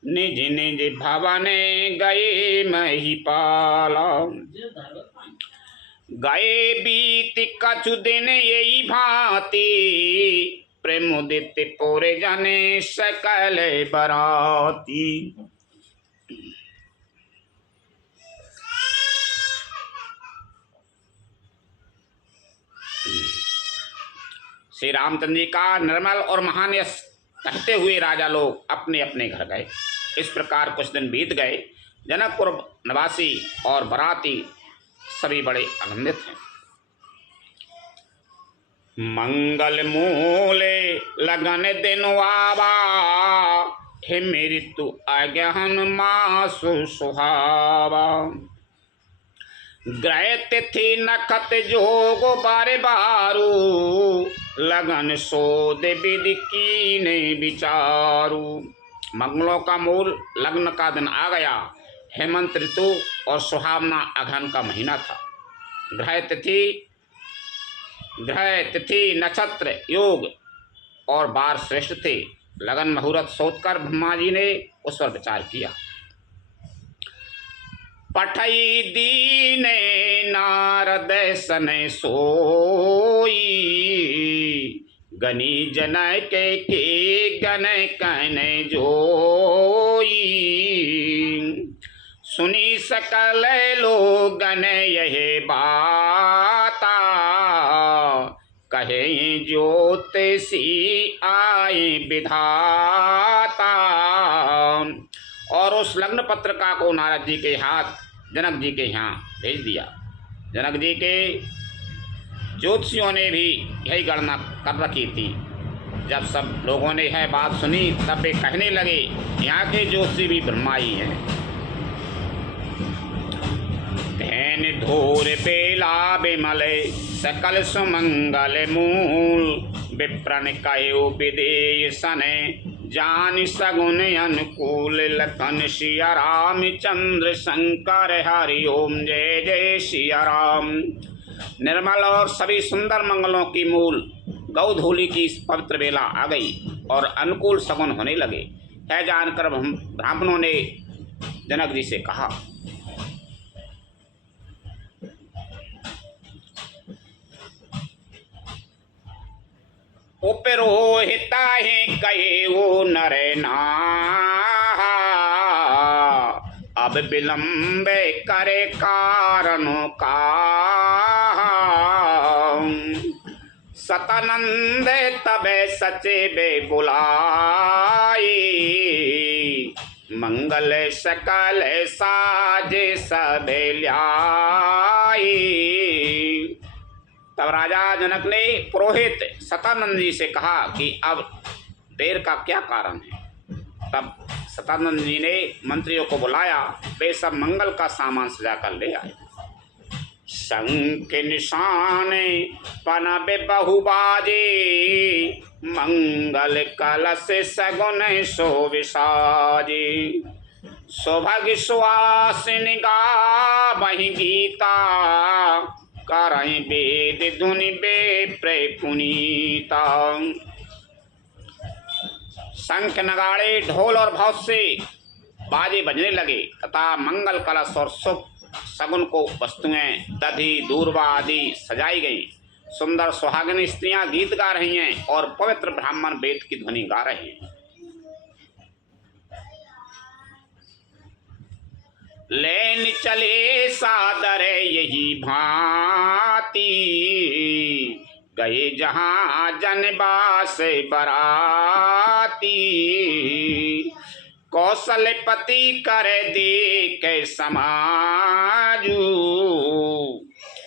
निज निज भवन गए महिपाला। गए बीत कछु दिन यही भांति, प्रेमुदित पूरे जने सकल बराती। श्री रामचंद्र जी का निर्मल और महान यश कहते हुए राजा लोग अपने अपने घर गए। इस प्रकार कुछ दिन बीत गए। जनकपुर निवासी और बराती सभी बड़े आनंदित हैं। मंगल मूले लगन दिन आवा, हे मेरी तू अगहन मासु सुहावा। ग्रह तिथि नखत जोग बारे बारू, लगन सोद विधि कीने विचारू। मंगलों का मूल लग्न का दिन आ गया। हेमंत ऋतु और सुहावना अगहन का महीना था। ग्रह तिथि नक्षत्र योग और बार श्रेष्ठ थे। लगन मुहूर्त सोचकर ब्रह्मा जी ने उस पर विचार किया। पठई दीने नारद सने सोई, गनी जनय के गण कहने जोई। सुनी सकल लोगन यह बाता, कहे ज्योतिषी आए विधाता। और उस लग्न पत्रिका को नारद जी के हाथ जनक जी के यहाँ भेज दिया। जनक जी के ज्योतिषियों ने भी यही गणना कर रखी थी। जब सब लोगों ने यह बात सुनी तब वे कहने लगे, यहाँ के ज्योतिषी भी ब्रह्मा ही हैं। धैन धोर बेला बिमले सकल सुमंगल मूल, विप्रन कयो विदेय सने जान सगुन अनुकूल। लखन सिया राम चंद्र शंकर हरि ओम, जय जय सिया राम। निर्मल और सभी सुंदर मंगलों की मूल गौधूली की पवित्र बेला आ गई और अनुकूल सगुन होने लगे। है जानकर ब्राह्मणों ने जनक जी से कहा, उपरोहिता है कहे वो नर नाहा, अब विलंब करे कारणों का। सतानंद तबे सचिव बुलाई, मंगल सकल साज सब ल्याई। तब राजा जनक ने पुरोहित सतानंद जी से कहा कि अब देर का क्या कारण है। तब सतानंद जी ने मंत्रियों को बुलाया। वे सब मंगल का सामान सजा कर ले आए। शंख निशान पनबे बहुबाजे, मंगल कलश सगुन शोभिसाजे। सौभाग्य सुहासिन गावहि गीता, करहि वेद धुनि बेप्र पुनीता। शंख नगाड़े ढोल और बहुत से बाजे बजने लगे तथा मंगल कलश और शुभ सगुन को वस्तुएं दधी दूर्वा आदि सजाई गई। सुंदर सुहागिन स्त्रियां गीत गा रही हैं और पवित्र ब्राह्मण वेद की ध्वनि गा रहे हैं। लेन चले सादर यही भांति, गए जहां जनबास बराती। कौशलपति कर देख समाजू,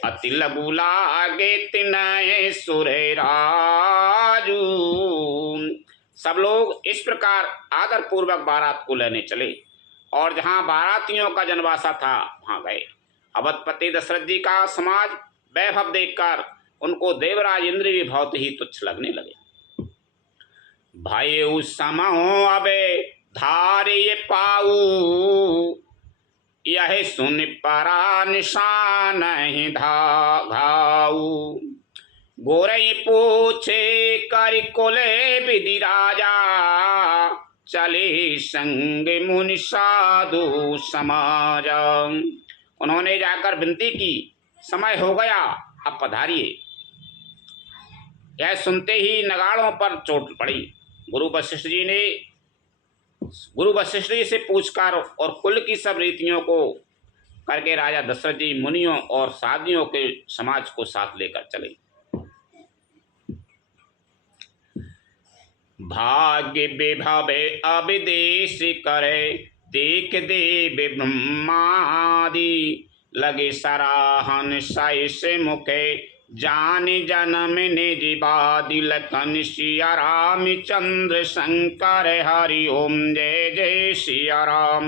अति लघु लागे तिनय सुरराजू। सब लोग इस प्रकार आदर पूर्वक बारात को लेने चले और जहां बारातियों का जनवासा था वहां गए। अवधपति दशरथ जी का समाज वैभव देखकर उनको देवराज इंद्र भी बहुत ही तुच्छ लगने लगे। भाई उस समो अबे धार्य पाऊ, यह सुन परा निशान ही घाऊ। गोरई पूछे कर कुले विधि राजा, चले संग मुनि साधु समाज। उन्होंने जाकर विनती की, समय हो गया, अब पधारिए। यह सुनते ही नगाड़ों पर चोट पड़ी। गुरु वशिष्ठ जी से पूछकर और कुल की सब रीतियों को करके राजा दशरथ जी मुनियों और साधियों के समाज को साथ लेकर चले। भाग्य विभव अविदेश करे, देख देव ब्रह्मादि, लगे सराहन सैस मुखे, जान जन्म निज बादि, लखन सिया राम चंद्र शंकर हरि ओम जय जय सिया राम।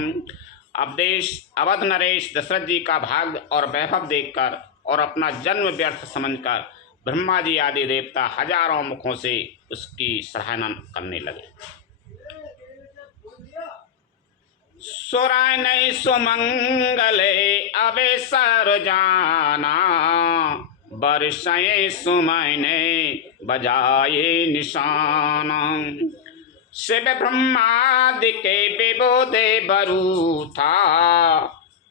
अब देश अवध नरेश दशरथ जी का भाग्य और वैभव देखकर और अपना जन्म व्यर्थ समझकर ब्रह्मा जी आदि देवता हजारों मुखों से उसकी सराहना करने लगे। सुरन सुमंगले अवेसर जाना, बरसए सुमने बजाए निशाना, शिव ब्रह्मादि के विबोधे बरू था,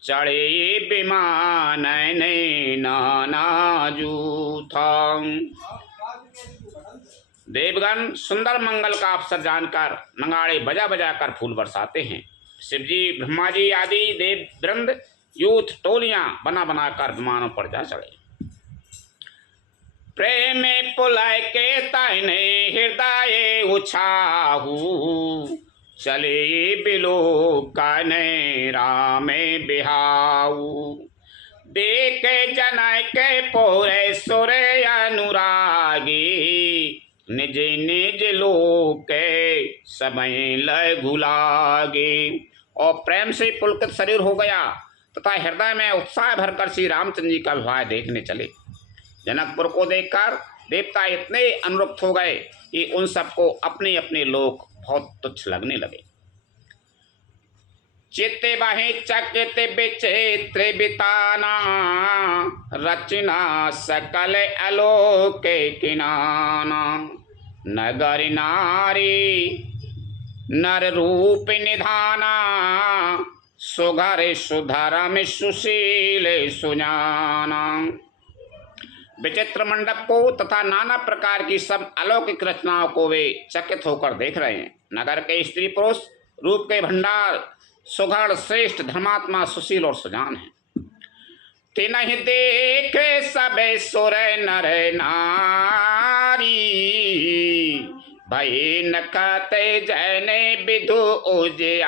चढ़े विमान ने नाना जूथा। देवगण सुंदर मंगल का अवसर जानकर नगाड़े बजा बजा कर फूल बरसाते हैं। शिवजी ब्रह्मा जी आदि देव वृंद यूथ टोलियां बना बना कर विमानों पर जा चढ़े। प्रेम पुलय के ताइने हृदय उछाहू, चले बिलो कने रामे बिहाऊ, देखे जनय के पोरे सुरे अनुरागी, निज निज लोके समय लय घुलागे। और प्रेम से पुलकित शरीर हो गया तथा हृदय में उत्साह भरकर श्री रामचंद्र जी का विवाह देखने चले। जनकपुर को देखकर देवता इतने अनुरक्त हो गए कि उन सबको अपने अपने लोक बहुत तुच्छ लगने लगे। चित्ते बाहे चकित विचित्र बिताना, रचना सकल अलोक किनाना, नगर नारी नर रूप निधाना, सुघर सुधरम सुशील सुजाना। विचित्र मंडप को तथा नाना प्रकार की सब अलौकिक रचनाओं को वे चकित होकर देख रहे हैं। नगर के स्त्री पुरुष रूप के भंडार, सुघड़ श्रेष्ठ धर्मात्मा सुशील और सुजान है। तिन्हि देखे सबे सुर नर नारी, भय नखते जैने विधु उजियारी,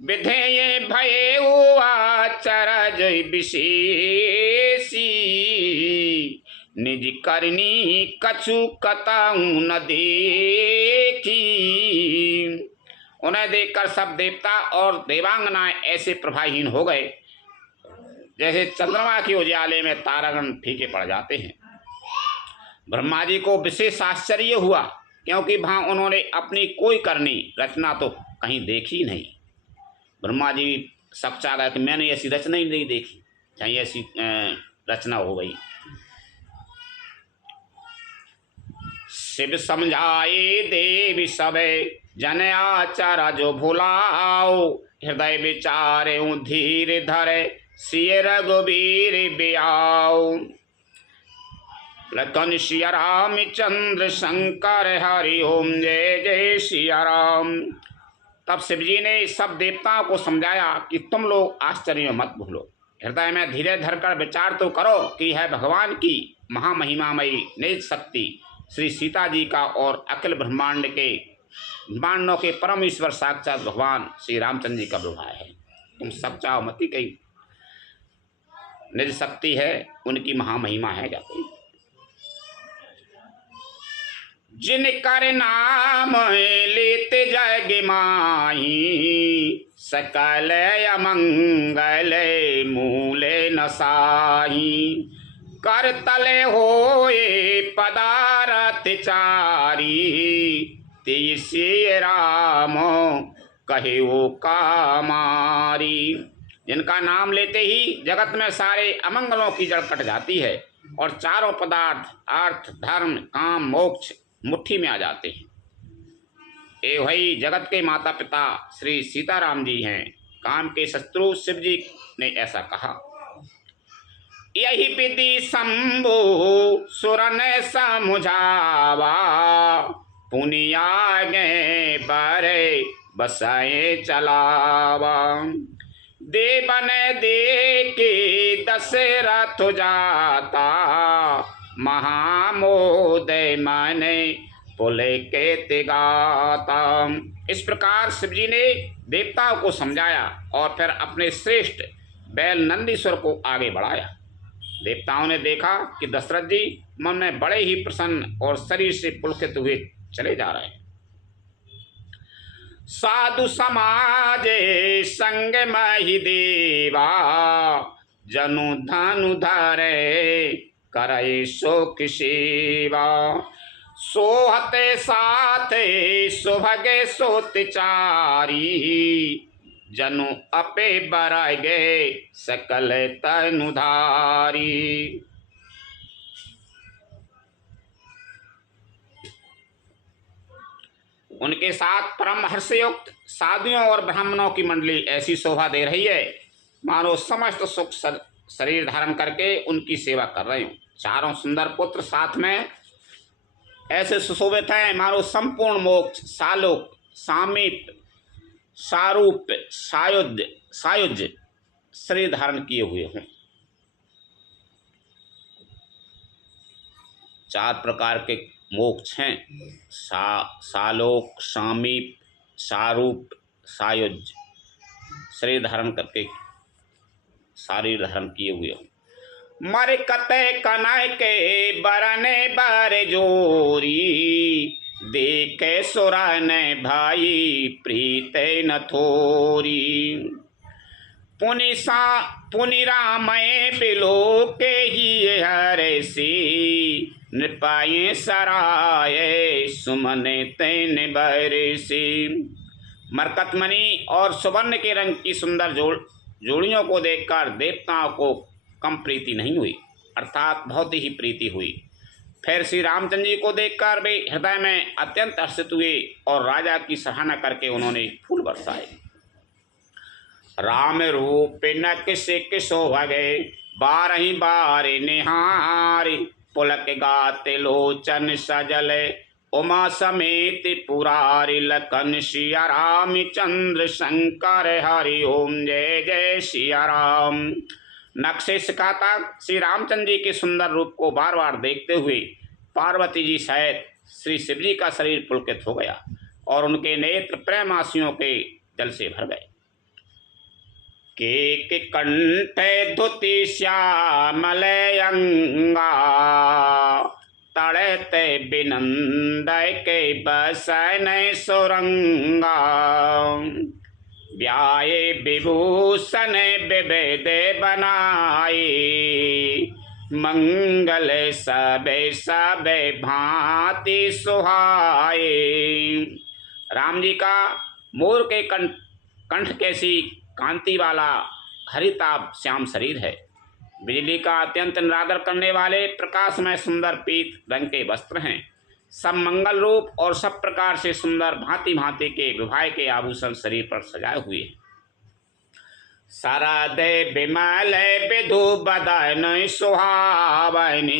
विधेय भय आचरज विशेषी, निज करनी कछु कतऊ न देखी। उन्हें देखकर सब देवता और देवांगनाएं ऐसे प्रभाहीन हो गए जैसे चंद्रमा के उजाले में तारागण फीके पड़ जाते हैं। ब्रह्मा जी को विशेष आश्चर्य हुआ क्योंकि वहाँ उन्होंने अपनी कोई करनी रचना तो कहीं देखी नहीं। ब्रह्मा जी सच्चा गया कि मैंने ऐसी रचना ही नहीं देखी, चाहे ऐसी रचना हो गई। शिव समझाए देवी सबे जन आचार जो भुलाओ, हृदय विचारे धीर धरे सिय रघुवीर बियाओ, लखन सिया राम चंद्र शंकर हरि ओम जय जय सिया राम। तब शिवजी ने सब देवताओं को समझाया कि तुम लोग आश्चर्य मत भूलो, हृदय में धीरे धरकर विचार तो करो कि है भगवान की महामहिमामयी निज शक्ति श्री सीता जी का और अखिल ब्रह्मांड के ब्रह्मांडों के परम ईश्वर साक्षात भगवान श्री रामचंद्र जी का विवाह है। तुम सब चाहो मती कही निज शक्ति है, उनकी महामहिमा है जाती। जिनकर नाम लेत जग माही, सकल अमंगल मूले नसाही, कर तले होए पदारथ चारी, तेसी राम कहे वो कामारी। जिनका नाम लेते ही जगत में सारे अमंगलों की जड़ कट जाती है और चारों पदार्थ अर्थ धर्म काम मोक्ष मुट्ठी में आ जाते हैं। ए वही जगत के माता पिता श्री सीताराम जी हैं। काम के शत्रु शिव जी ने ऐसा कहा। यही विधि शंभु सुरन समुझावा, पुनिया गे बरे बसाए चलावा, देवन दे के दशरथ जाता, महामोदय माने पुलकित गाता। इस प्रकार शिव जी ने देवताओं को समझाया और फिर अपने श्रेष्ठ बैल नंदीश्वर को आगे बढ़ाया। देवताओं ने देखा कि दशरथ जी मन में बड़े ही प्रसन्न और शरीर से पुलकित हुए चले जा रहे हैं। साधु समाज संग महि देवा, जनु धनु धरे करे शोक सेवा। सोहते साथे सुभगे सोतचारी, जनु अपे बरगे सकल तनुधारी। उनके साथ परम हर्षयुक्त साधुओं और ब्राह्मणों की मंडली ऐसी शोभा दे रही है मानो समस्त सुख शरीर धारण करके उनकी सेवा कर रहे हो। चारों सुंदर पुत्र साथ में ऐसे सुशोभित हैं मानो संपूर्ण मोक्ष, सालोक, सामीप, सारूप, सायुज्य शरीर धारण किए हुए हों। चार प्रकार के मोक्ष हैं, सालोक, सामीप, सारूप, सायुज्य शरीर धारण करके शरीर धारण किए हुए हों। मर कते कनय के बरने बर जोरी, देखे सुरन भाई प्रीते न थोरी। पुनि रामय बिलो के ही हरे सी, नृपाये सराय सुमने तेन बरसी। मरकतमणि और सुवर्ण के रंग की सुंदर जोड़ियों को देखकर देवताओं को कम प्रीति नहीं हुई, अर्थात बहुत ही प्रीति हुई। फिर श्री रामचंद्र जी को देखकर वे हृदय में अत्यंत हर्षित हुए और राजा की सराहना करके उन्होंने फूल बरसाए। राम रूप नक सिक शोभगे, बारही बार निहारी। पुलक गाते लोचन सजले, उमा समेत पुरारी। लखन सिया राम चंद्र शंकर हरि ओम, जय जय सिया राम। नक से सिखाता श्री रामचंद्र जी के सुंदर रूप को बार बार देखते हुए पार्वती जी सहित श्री शिव जी का शरीर पुलकित हो गया और उनके नेत्र प्रेम आंसुओं के जल से भर गए। के कंठ धुति श्यामल अंगा, तड़ते बिनंदय के बसन सुरंगा। ब्याये विभूषण विविध बनाए, मंगल सबे सबे भांति सुहाए। राम जी का मोर के कंठ कैसी कांति वाला हरिताभ श्याम शरीर है। बिजली का अत्यंत निरादर करने वाले प्रकाशमय सुंदर पीत रंग के वस्त्र हैं। सब मंगल रूप और सब प्रकार से सुंदर भांति भांति के विवाह के आभूषण शरीर पर सजाए हुए हैं। शरद विमल विधु बदन सुहावनी,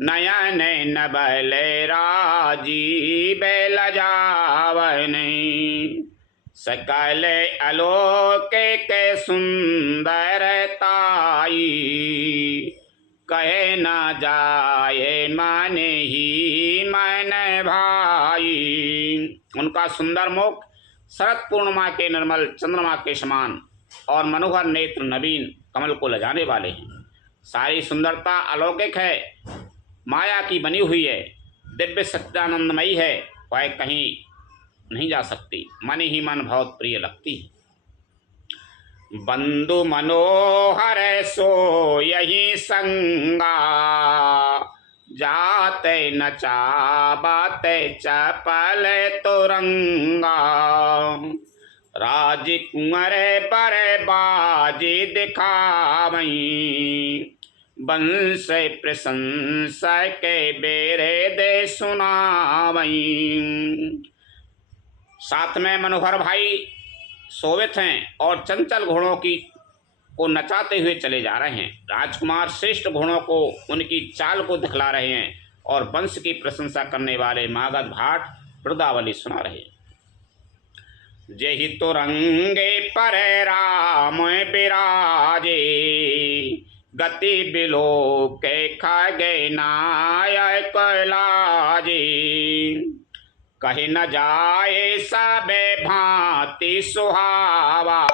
नयन नबल राजीव लजावनी। सकल आलोक के सुंदरताई, कहे न जाए मन ही मन भाई। उनका सुंदर मुख शरद पूर्णिमा के निर्मल चंद्रमा के समान और मनोहर नेत्र नवीन कमल को लजाने वाले हैं। सारी सुंदरता अलौकिक है, माया की बनी हुई है, दिव्य सच्चिदानंदमयी है, वह कहीं नहीं जा सकती, मन ही मन बहुत प्रिय लगती है। बंधु मनोहर सो यही संगा, जाते नचाबाते चपल तुरंगा। राजकुंवर पर बाजी दिखावई, वंश प्रशंसा के बेरे दे सुनावई। साथ में मनोहर भाई शोभित हैं और चंचल घोड़ों को नचाते हुए चले जा रहे हैं। राजकुमार श्रेष्ठ घोड़ों को उनकी चाल को दिखला रहे हैं और वंश की प्रशंसा करने वाले मागध भाट वृदावली सुना रहे हैं। जेहि तुरंगे पर राम बिराजे, गति बिलो के खगे नाय कैलाजी। कहीं न जाए सबे भांति सुहावा,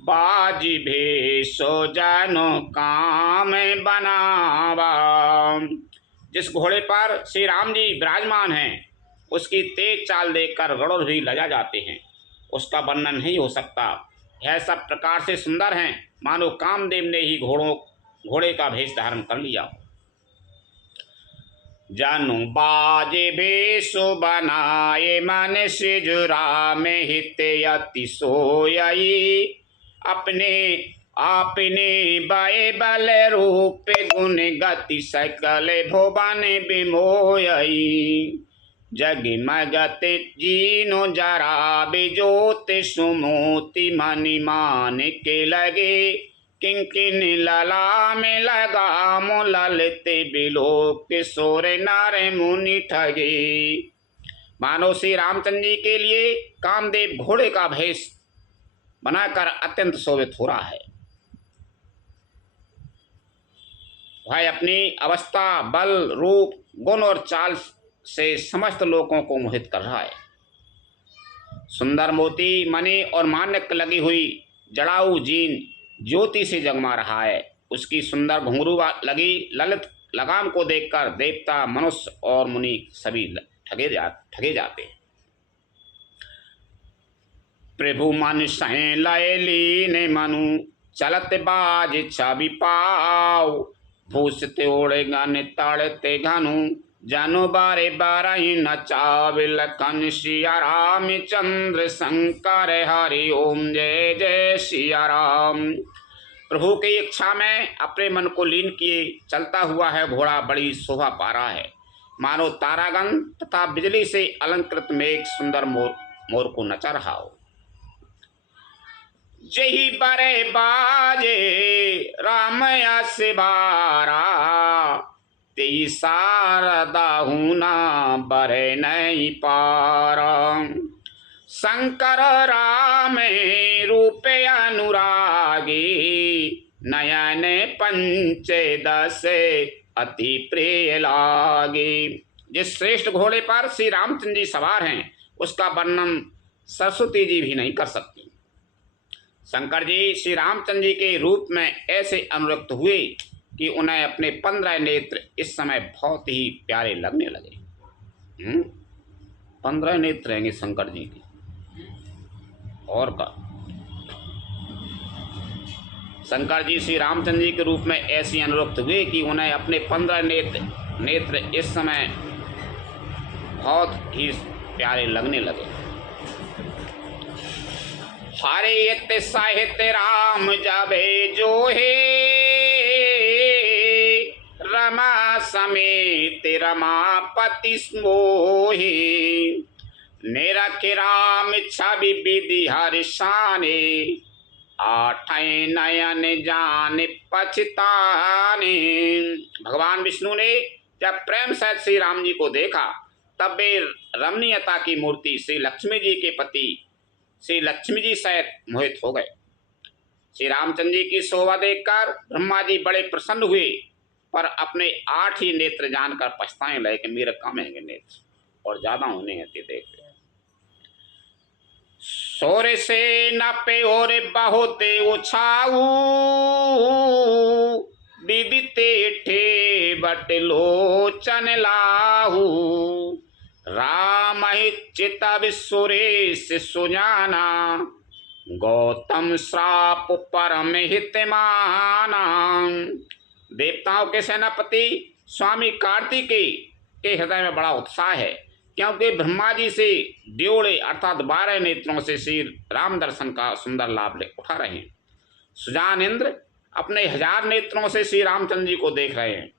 बाजी भी सो जनो काम बनावा। जिस घोड़े पर श्री राम जी विराजमान हैं, उसकी तेज चाल देखकर गरुड़ भी लजा जाते हैं। उसका वर्णन नहीं हो सकता। यह सब प्रकार से सुंदर हैं, मानो कामदेव ने ही घोड़े का भेष धारण कर लिया। जनु बाजे भेष बनाए मन सिजुरा में हित अति सोयई। अपने आपने बय बल रूप गुण गति सकल भुवन विमोयई। जगमगत जीनो जरा बिजोत सुमोति मनि मान के लगे। किंकिन लला में लगा मो ललित बिलोक किशोर नार मुनि ठगे। मानो श्री रामचंद्र जी के लिए कामदेव घोड़े का भेष बनाकर अत्यंत शोभित हो रहा है। वह अपनी अवस्था, बल, रूप, गुण और चाल से समस्त लोगों को मोहित कर रहा है। सुंदर मोती, मणि और मान्यक लगी हुई जड़ाऊ जीन ज्योति से जगमा रहा है। उसकी सुंदर घुंघरू लगी ललित लगाम को देखकर देवता, मनुष्य और मुनि सभी ठगे जाते। प्रभु मन सह लय लीन मनु, चलत बाज छवि पाओ। भूषते ओढ़े गन ताड़ते घनु, जनु बारे बारही नचावे। लखन सिया राम चंद्र शंकर हरि ओम जय जय सिया राम। प्रभु की इच्छा में अपने मन को लीन किए चलता हुआ है घोड़ा बड़ी शोभा पा रहा है। मानो तारागण तथा बिजली से अलंकृत मेघ सुंदर मोर को नचा रहा हो। जही बरे बाजे राम सिबारा, तेई शारदा हूना बरे नहीं पारा। शंकर राम रूपे अनुरागी, नयन पंचे दस अति प्रिय लागे। जिस श्रेष्ठ घोड़े पर श्री रामचंद्र जी सवार हैं, उसका वर्णन सरस्वती जी भी नहीं कर सकती। शंकर जी श्री रामचंद्र जी के रूप में ऐसे अनुरक्त हुए कि उन्हें अपने 15 नेत्र इस समय बहुत ही प्यारे लगने लगे। 15 नेत्र रहेंगे शंकर जी के, और का शंकर जी श्री रामचंद्र जी के रूप में ऐसे अनुरक्त हुए कि उन्हें अपने 15 नेत्र इस समय बहुत ही प्यारे लगने लगे। हरियत साहित्य राम जाबे जो है, रमा समेत रमापति मोहि। निरख राम छवि विधि हर्षाने, आठ नयन जान पछताने। भगवान विष्णु ने जब प्रेम सहित श्री राम जी को देखा, तब वे रमणीयता की मूर्ति श्री लक्ष्मी जी के पति श्री लक्ष्मी जी सहित मोहित हो गए। श्री रामचंद्र जी की शोभा देखकर ब्रह्मा जी बड़े प्रसन्न हुए, पर अपने 8 ही नेत्र जानकर पछताने लगे कि मेरे कम हैं नेत्र और ज्यादा होने हैं। देख सोरे से नपे और बहुत उछाऊ, विदिते ठे बट लोचन लाहू। राम चित सुरेश सुजाना, गौतम श्राप परम हित माना। देवताओं के सेनापति स्वामी कार्तिकेय के हृदय में बड़ा उत्साह है, क्योंकि ब्रह्मा जी से ड्योड़े अर्थात 12 नेत्रों से श्री राम दर्शन का सुंदर लाभ उठा रहे हैं। सुजान इंद्र अपने 1000 नेत्रों से श्री रामचंद्र जी को देख रहे हैं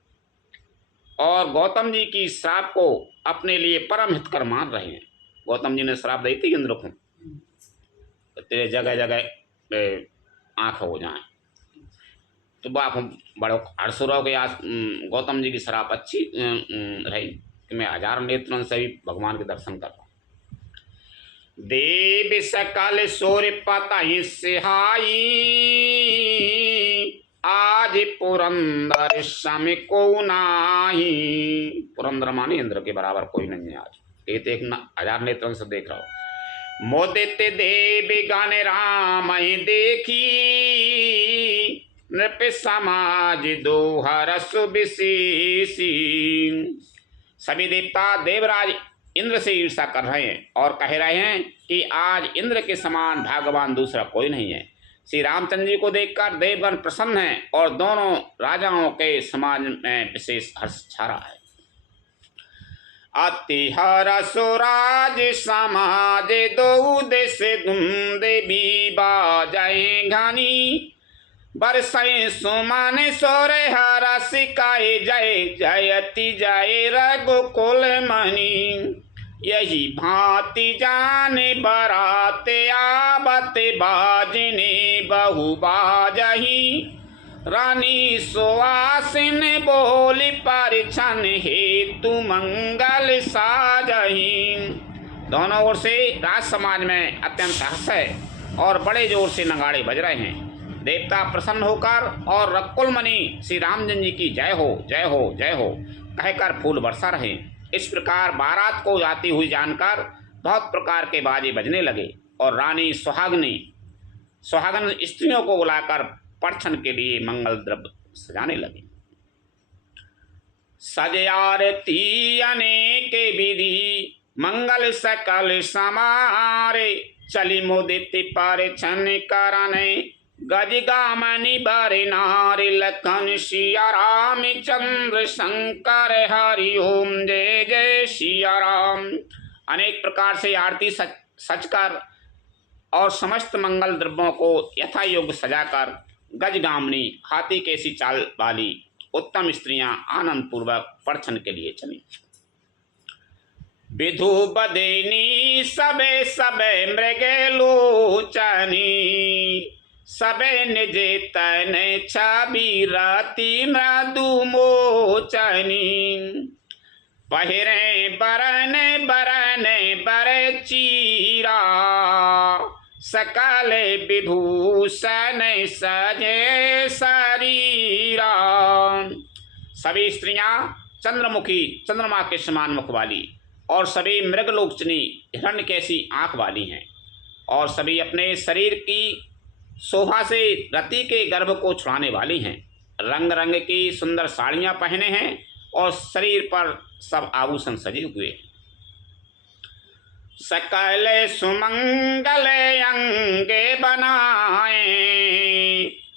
और गौतम जी की श्राप को अपने लिए परम हितकर मान रहे हैं। गौतम जी ने श्राप दी थी इंद्र को, तेरे जगह जगह आँख हो जाए, तो बाप बड़े हर्ष रहो कि आज गौतम जी की श्राप अच्छी रही कि मैं 1000 नेत्रों से भी भगवान के दर्शन कर रहा हूँ। देव सकल सूर्य पतहि सिहाई, आज पुरंदर सम को नाही। पुरंदर माने इंद्र के बराबर कोई नहीं है आज। ये तो एक 1000 नेत्रों से देख रहा हो। मोदित देव गान राम देखी, नृप समाज दोहर सुविशेषी। सभी देवता देवराज इंद्र से ईर्षा कर रहे हैं और कह रहे हैं कि आज इंद्र के समान भाग्यवान दूसरा कोई नहीं है। श्री रामचंद्र जी को देखकर देवगण प्रसन्न हैं और दोनों राजाओं के समाज में विशेष हर्ष छा रहा है। अति हर्ष राज समाज दो देश धुम देवी बाजय घनी, बरसै सुमन सोर हरस काए जय जयति जय रघुकुल मणि। यही भांति जाने बराते आवते बाजने बहु बाजही, रानी सुवासिन बोली परिछन हेतु मंगल साजही। दोनों ओर से राज समाज में अत्यंत हर्ष है और बड़े जोर से नगाड़े बज रहे हैं। देवता प्रसन्न होकर और रघुकुल मणि श्री रामचंद्र जी की जय हो जय हो जय हो कहकर फूल बरसा रहे। इस प्रकार बारात को जाती हुई जानकर बहुत प्रकार के बाजे बजने लगे और रानी सुहागन स्त्रियों को बुलाकर परछन के लिए मंगल द्रव्य सजाने लगे। सज आरती अनेक विधि मंगल सकल समारे, चली मुदित परछन करने गजगामनि बरि नारी। लखन सिया राम चंद्र शंकर हरि ओम जय जय सिया राम। अनेक प्रकार से आरती सचकर और समस्त मंगल द्रव्यों को यथा योग्य सजाकर गजगामनी हाथी कैसी चाल वाली उत्तम स्त्रियां आनंद पूर्वक परछन के लिए चली। विधु बदेनी सबे सबे मृग लोचनी, सबे निज तन छवि राति मृदु मोचनी। पहिरे बरन बरन बर चीरा, सकल विभूषण सजे शरीरा। सभी स्त्रियां चंद्रमुखी चंद्रमा के समान मुख वाली और सभी मृगलोचनी हिरण्य कैसी आंख वाली हैं और सभी अपने शरीर की शोभा से रति के गर्भ को छुड़ाने वाली हैं। रंग रंग की सुंदर साड़ियां पहने हैं और शरीर पर सब आभूषण सजे हुए हैं। सकल सुमंगल अंगे बनाए,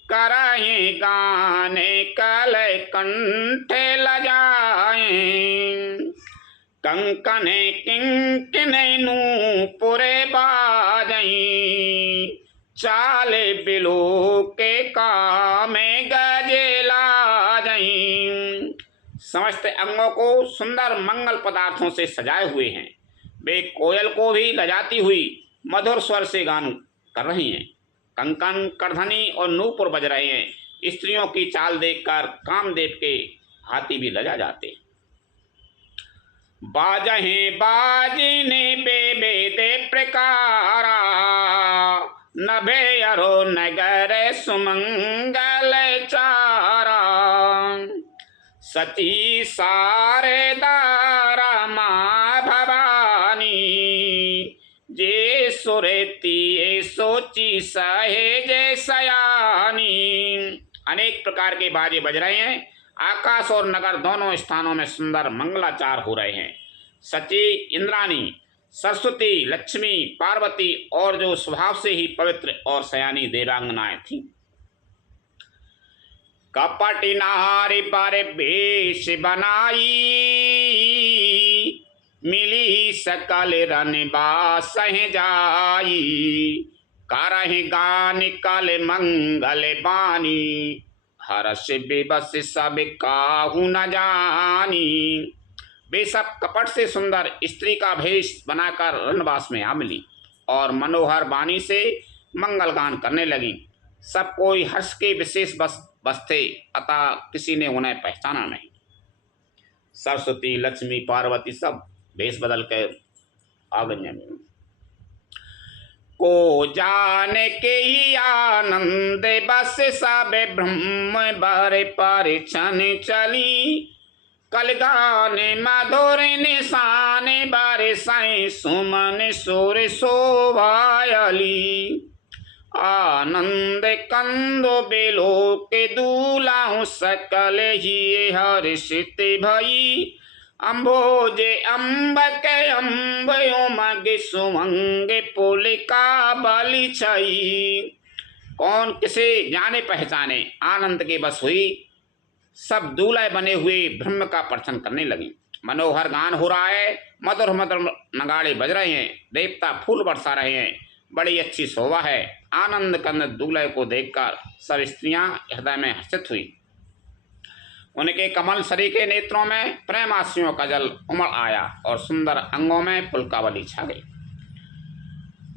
कराए गाने कल कंठ लजाए। कंकन किंकिन नूपुरे बाजई, चाले बिलो के कामे गजे लाजई। समस्त अंगों को सुंदर मंगल पदार्थों से सजाए हुए हैं। वे कोयल को भी लजाती हुई मधुर स्वर से गान कर रही हैं। कंकन करधनी और नूपुर बज रहे हैं। स्त्रियों की चाल देखकर कामदेव के हाथी भी लजा जाते। बाजहे बाजिने बेबे दे प्रकारा, नभे अरो नगर सुमंगल चारा। सती सारे दारा माँ भवानी, जे सुरेती सोची सहेजे सयानी। अनेक प्रकार के बाजे बज रहे हैं। आकाश और नगर दोनों स्थानों में सुंदर मंगलाचार हो रहे हैं। सची इंद्राणी, सरस्वती, लक्ष्मी, पार्वती और जो स्वभाव से ही पवित्र और सयानी देवांगनाएं थीं। कपटी नारी पर वेश बनाई, मिली सकल रनबा सह जाई। करहि गान कल मंगल बानी, हर्ष बेबस सब काहू न जानी। वे सब कपट से सुंदर स्त्री का भेष बनाकर रनवास में आ मिली और मनोहर वाणी से मंगल गान करने लगी। सब कोई हर्ष के विशेष बस थे, अतः किसी ने उन्हें पहचाना नहीं। सरस्वती, लक्ष्मी, पार्वती सब भेष बदल कर आ गई। को जान के ही आनंद बस सब ब्रह्म बारे पर छन चली कलगान मधुर निशान बारे साई सुमन सुर शोभायली आनंद कंदो बेलो के दूलाऊ सकल ही हर्षित भई अम्भोजे अम्बक अम्बयो मग सुमंग पुलिका बलि छई। कौन किसे जाने पहचाने आनंद के बस हुई, सब दूल्हे बने हुए ब्रह्म का प्रदर्शन करने लगी। मनोहर गान हो रहा है, मधुर मधुर नगाड़े बज रहे हैं, देवता फूल बरसा रहे हैं, बड़ी अच्छी शोभा है। आनंद कंद दूल्हे को देखकर सब स्त्रियां हृदय में हर्षित हुई। उनके कमल सरी के नेत्रों में प्रेमासियों का जल उमड़ आया और सुंदर अंगों में पुलकावली छा गई।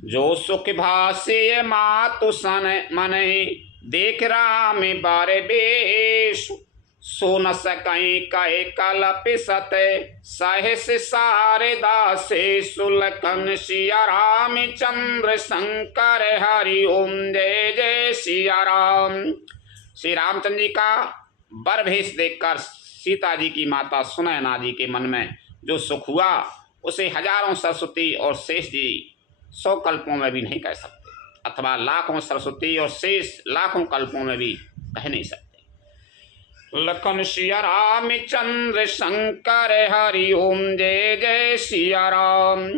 जो सुख भाष्य मातु सन मन देख राम बारे बेश सो न सकई कहे कलप सत सहस सारे दासे सुलखन सिया राम चंद्र शंकर हरि ओम जय जय सिया राम। श्री रामचंद्र जी का वर भेष देखकर सीता जी की माता सुनैना जी के मन में जो सुख हुआ उसे हजारों सरस्वती और शेष जी 100 कल्पों में भी नहीं कह सकते, अथवा लाखों सरस्वती और शेष लाखों कल्पों में भी कह नहीं सकते। लखन सिया राम चंद्र शंकर हरि ओम जय जय सिया राम।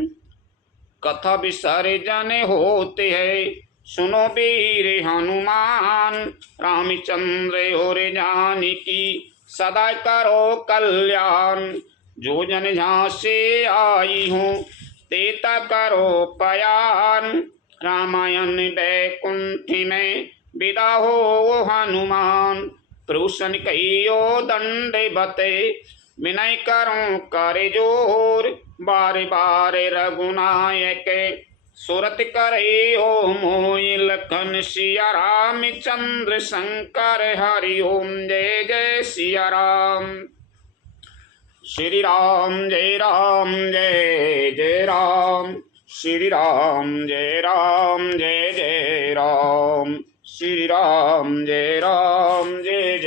कथा विसर्जन होते है सुनो वीर हनुमान रामचंद्र और जानकी सदा करो कल्याण। जो जन जहाँ से आई हूँ तेता करो पयान रामायण बैकुंठ में विदा हो हनुमान। प्रभुषण कहियो दंड बते विनय करो कर जोर बार बार रघुनायक सुरत करे हो मोहि लखन सिया राम चंद्र शंकर हरि ओम जय जय सिया राम। श्री राम जय राम जय जय राम श्री राम जय राम जय जय राम श्री राम जय जय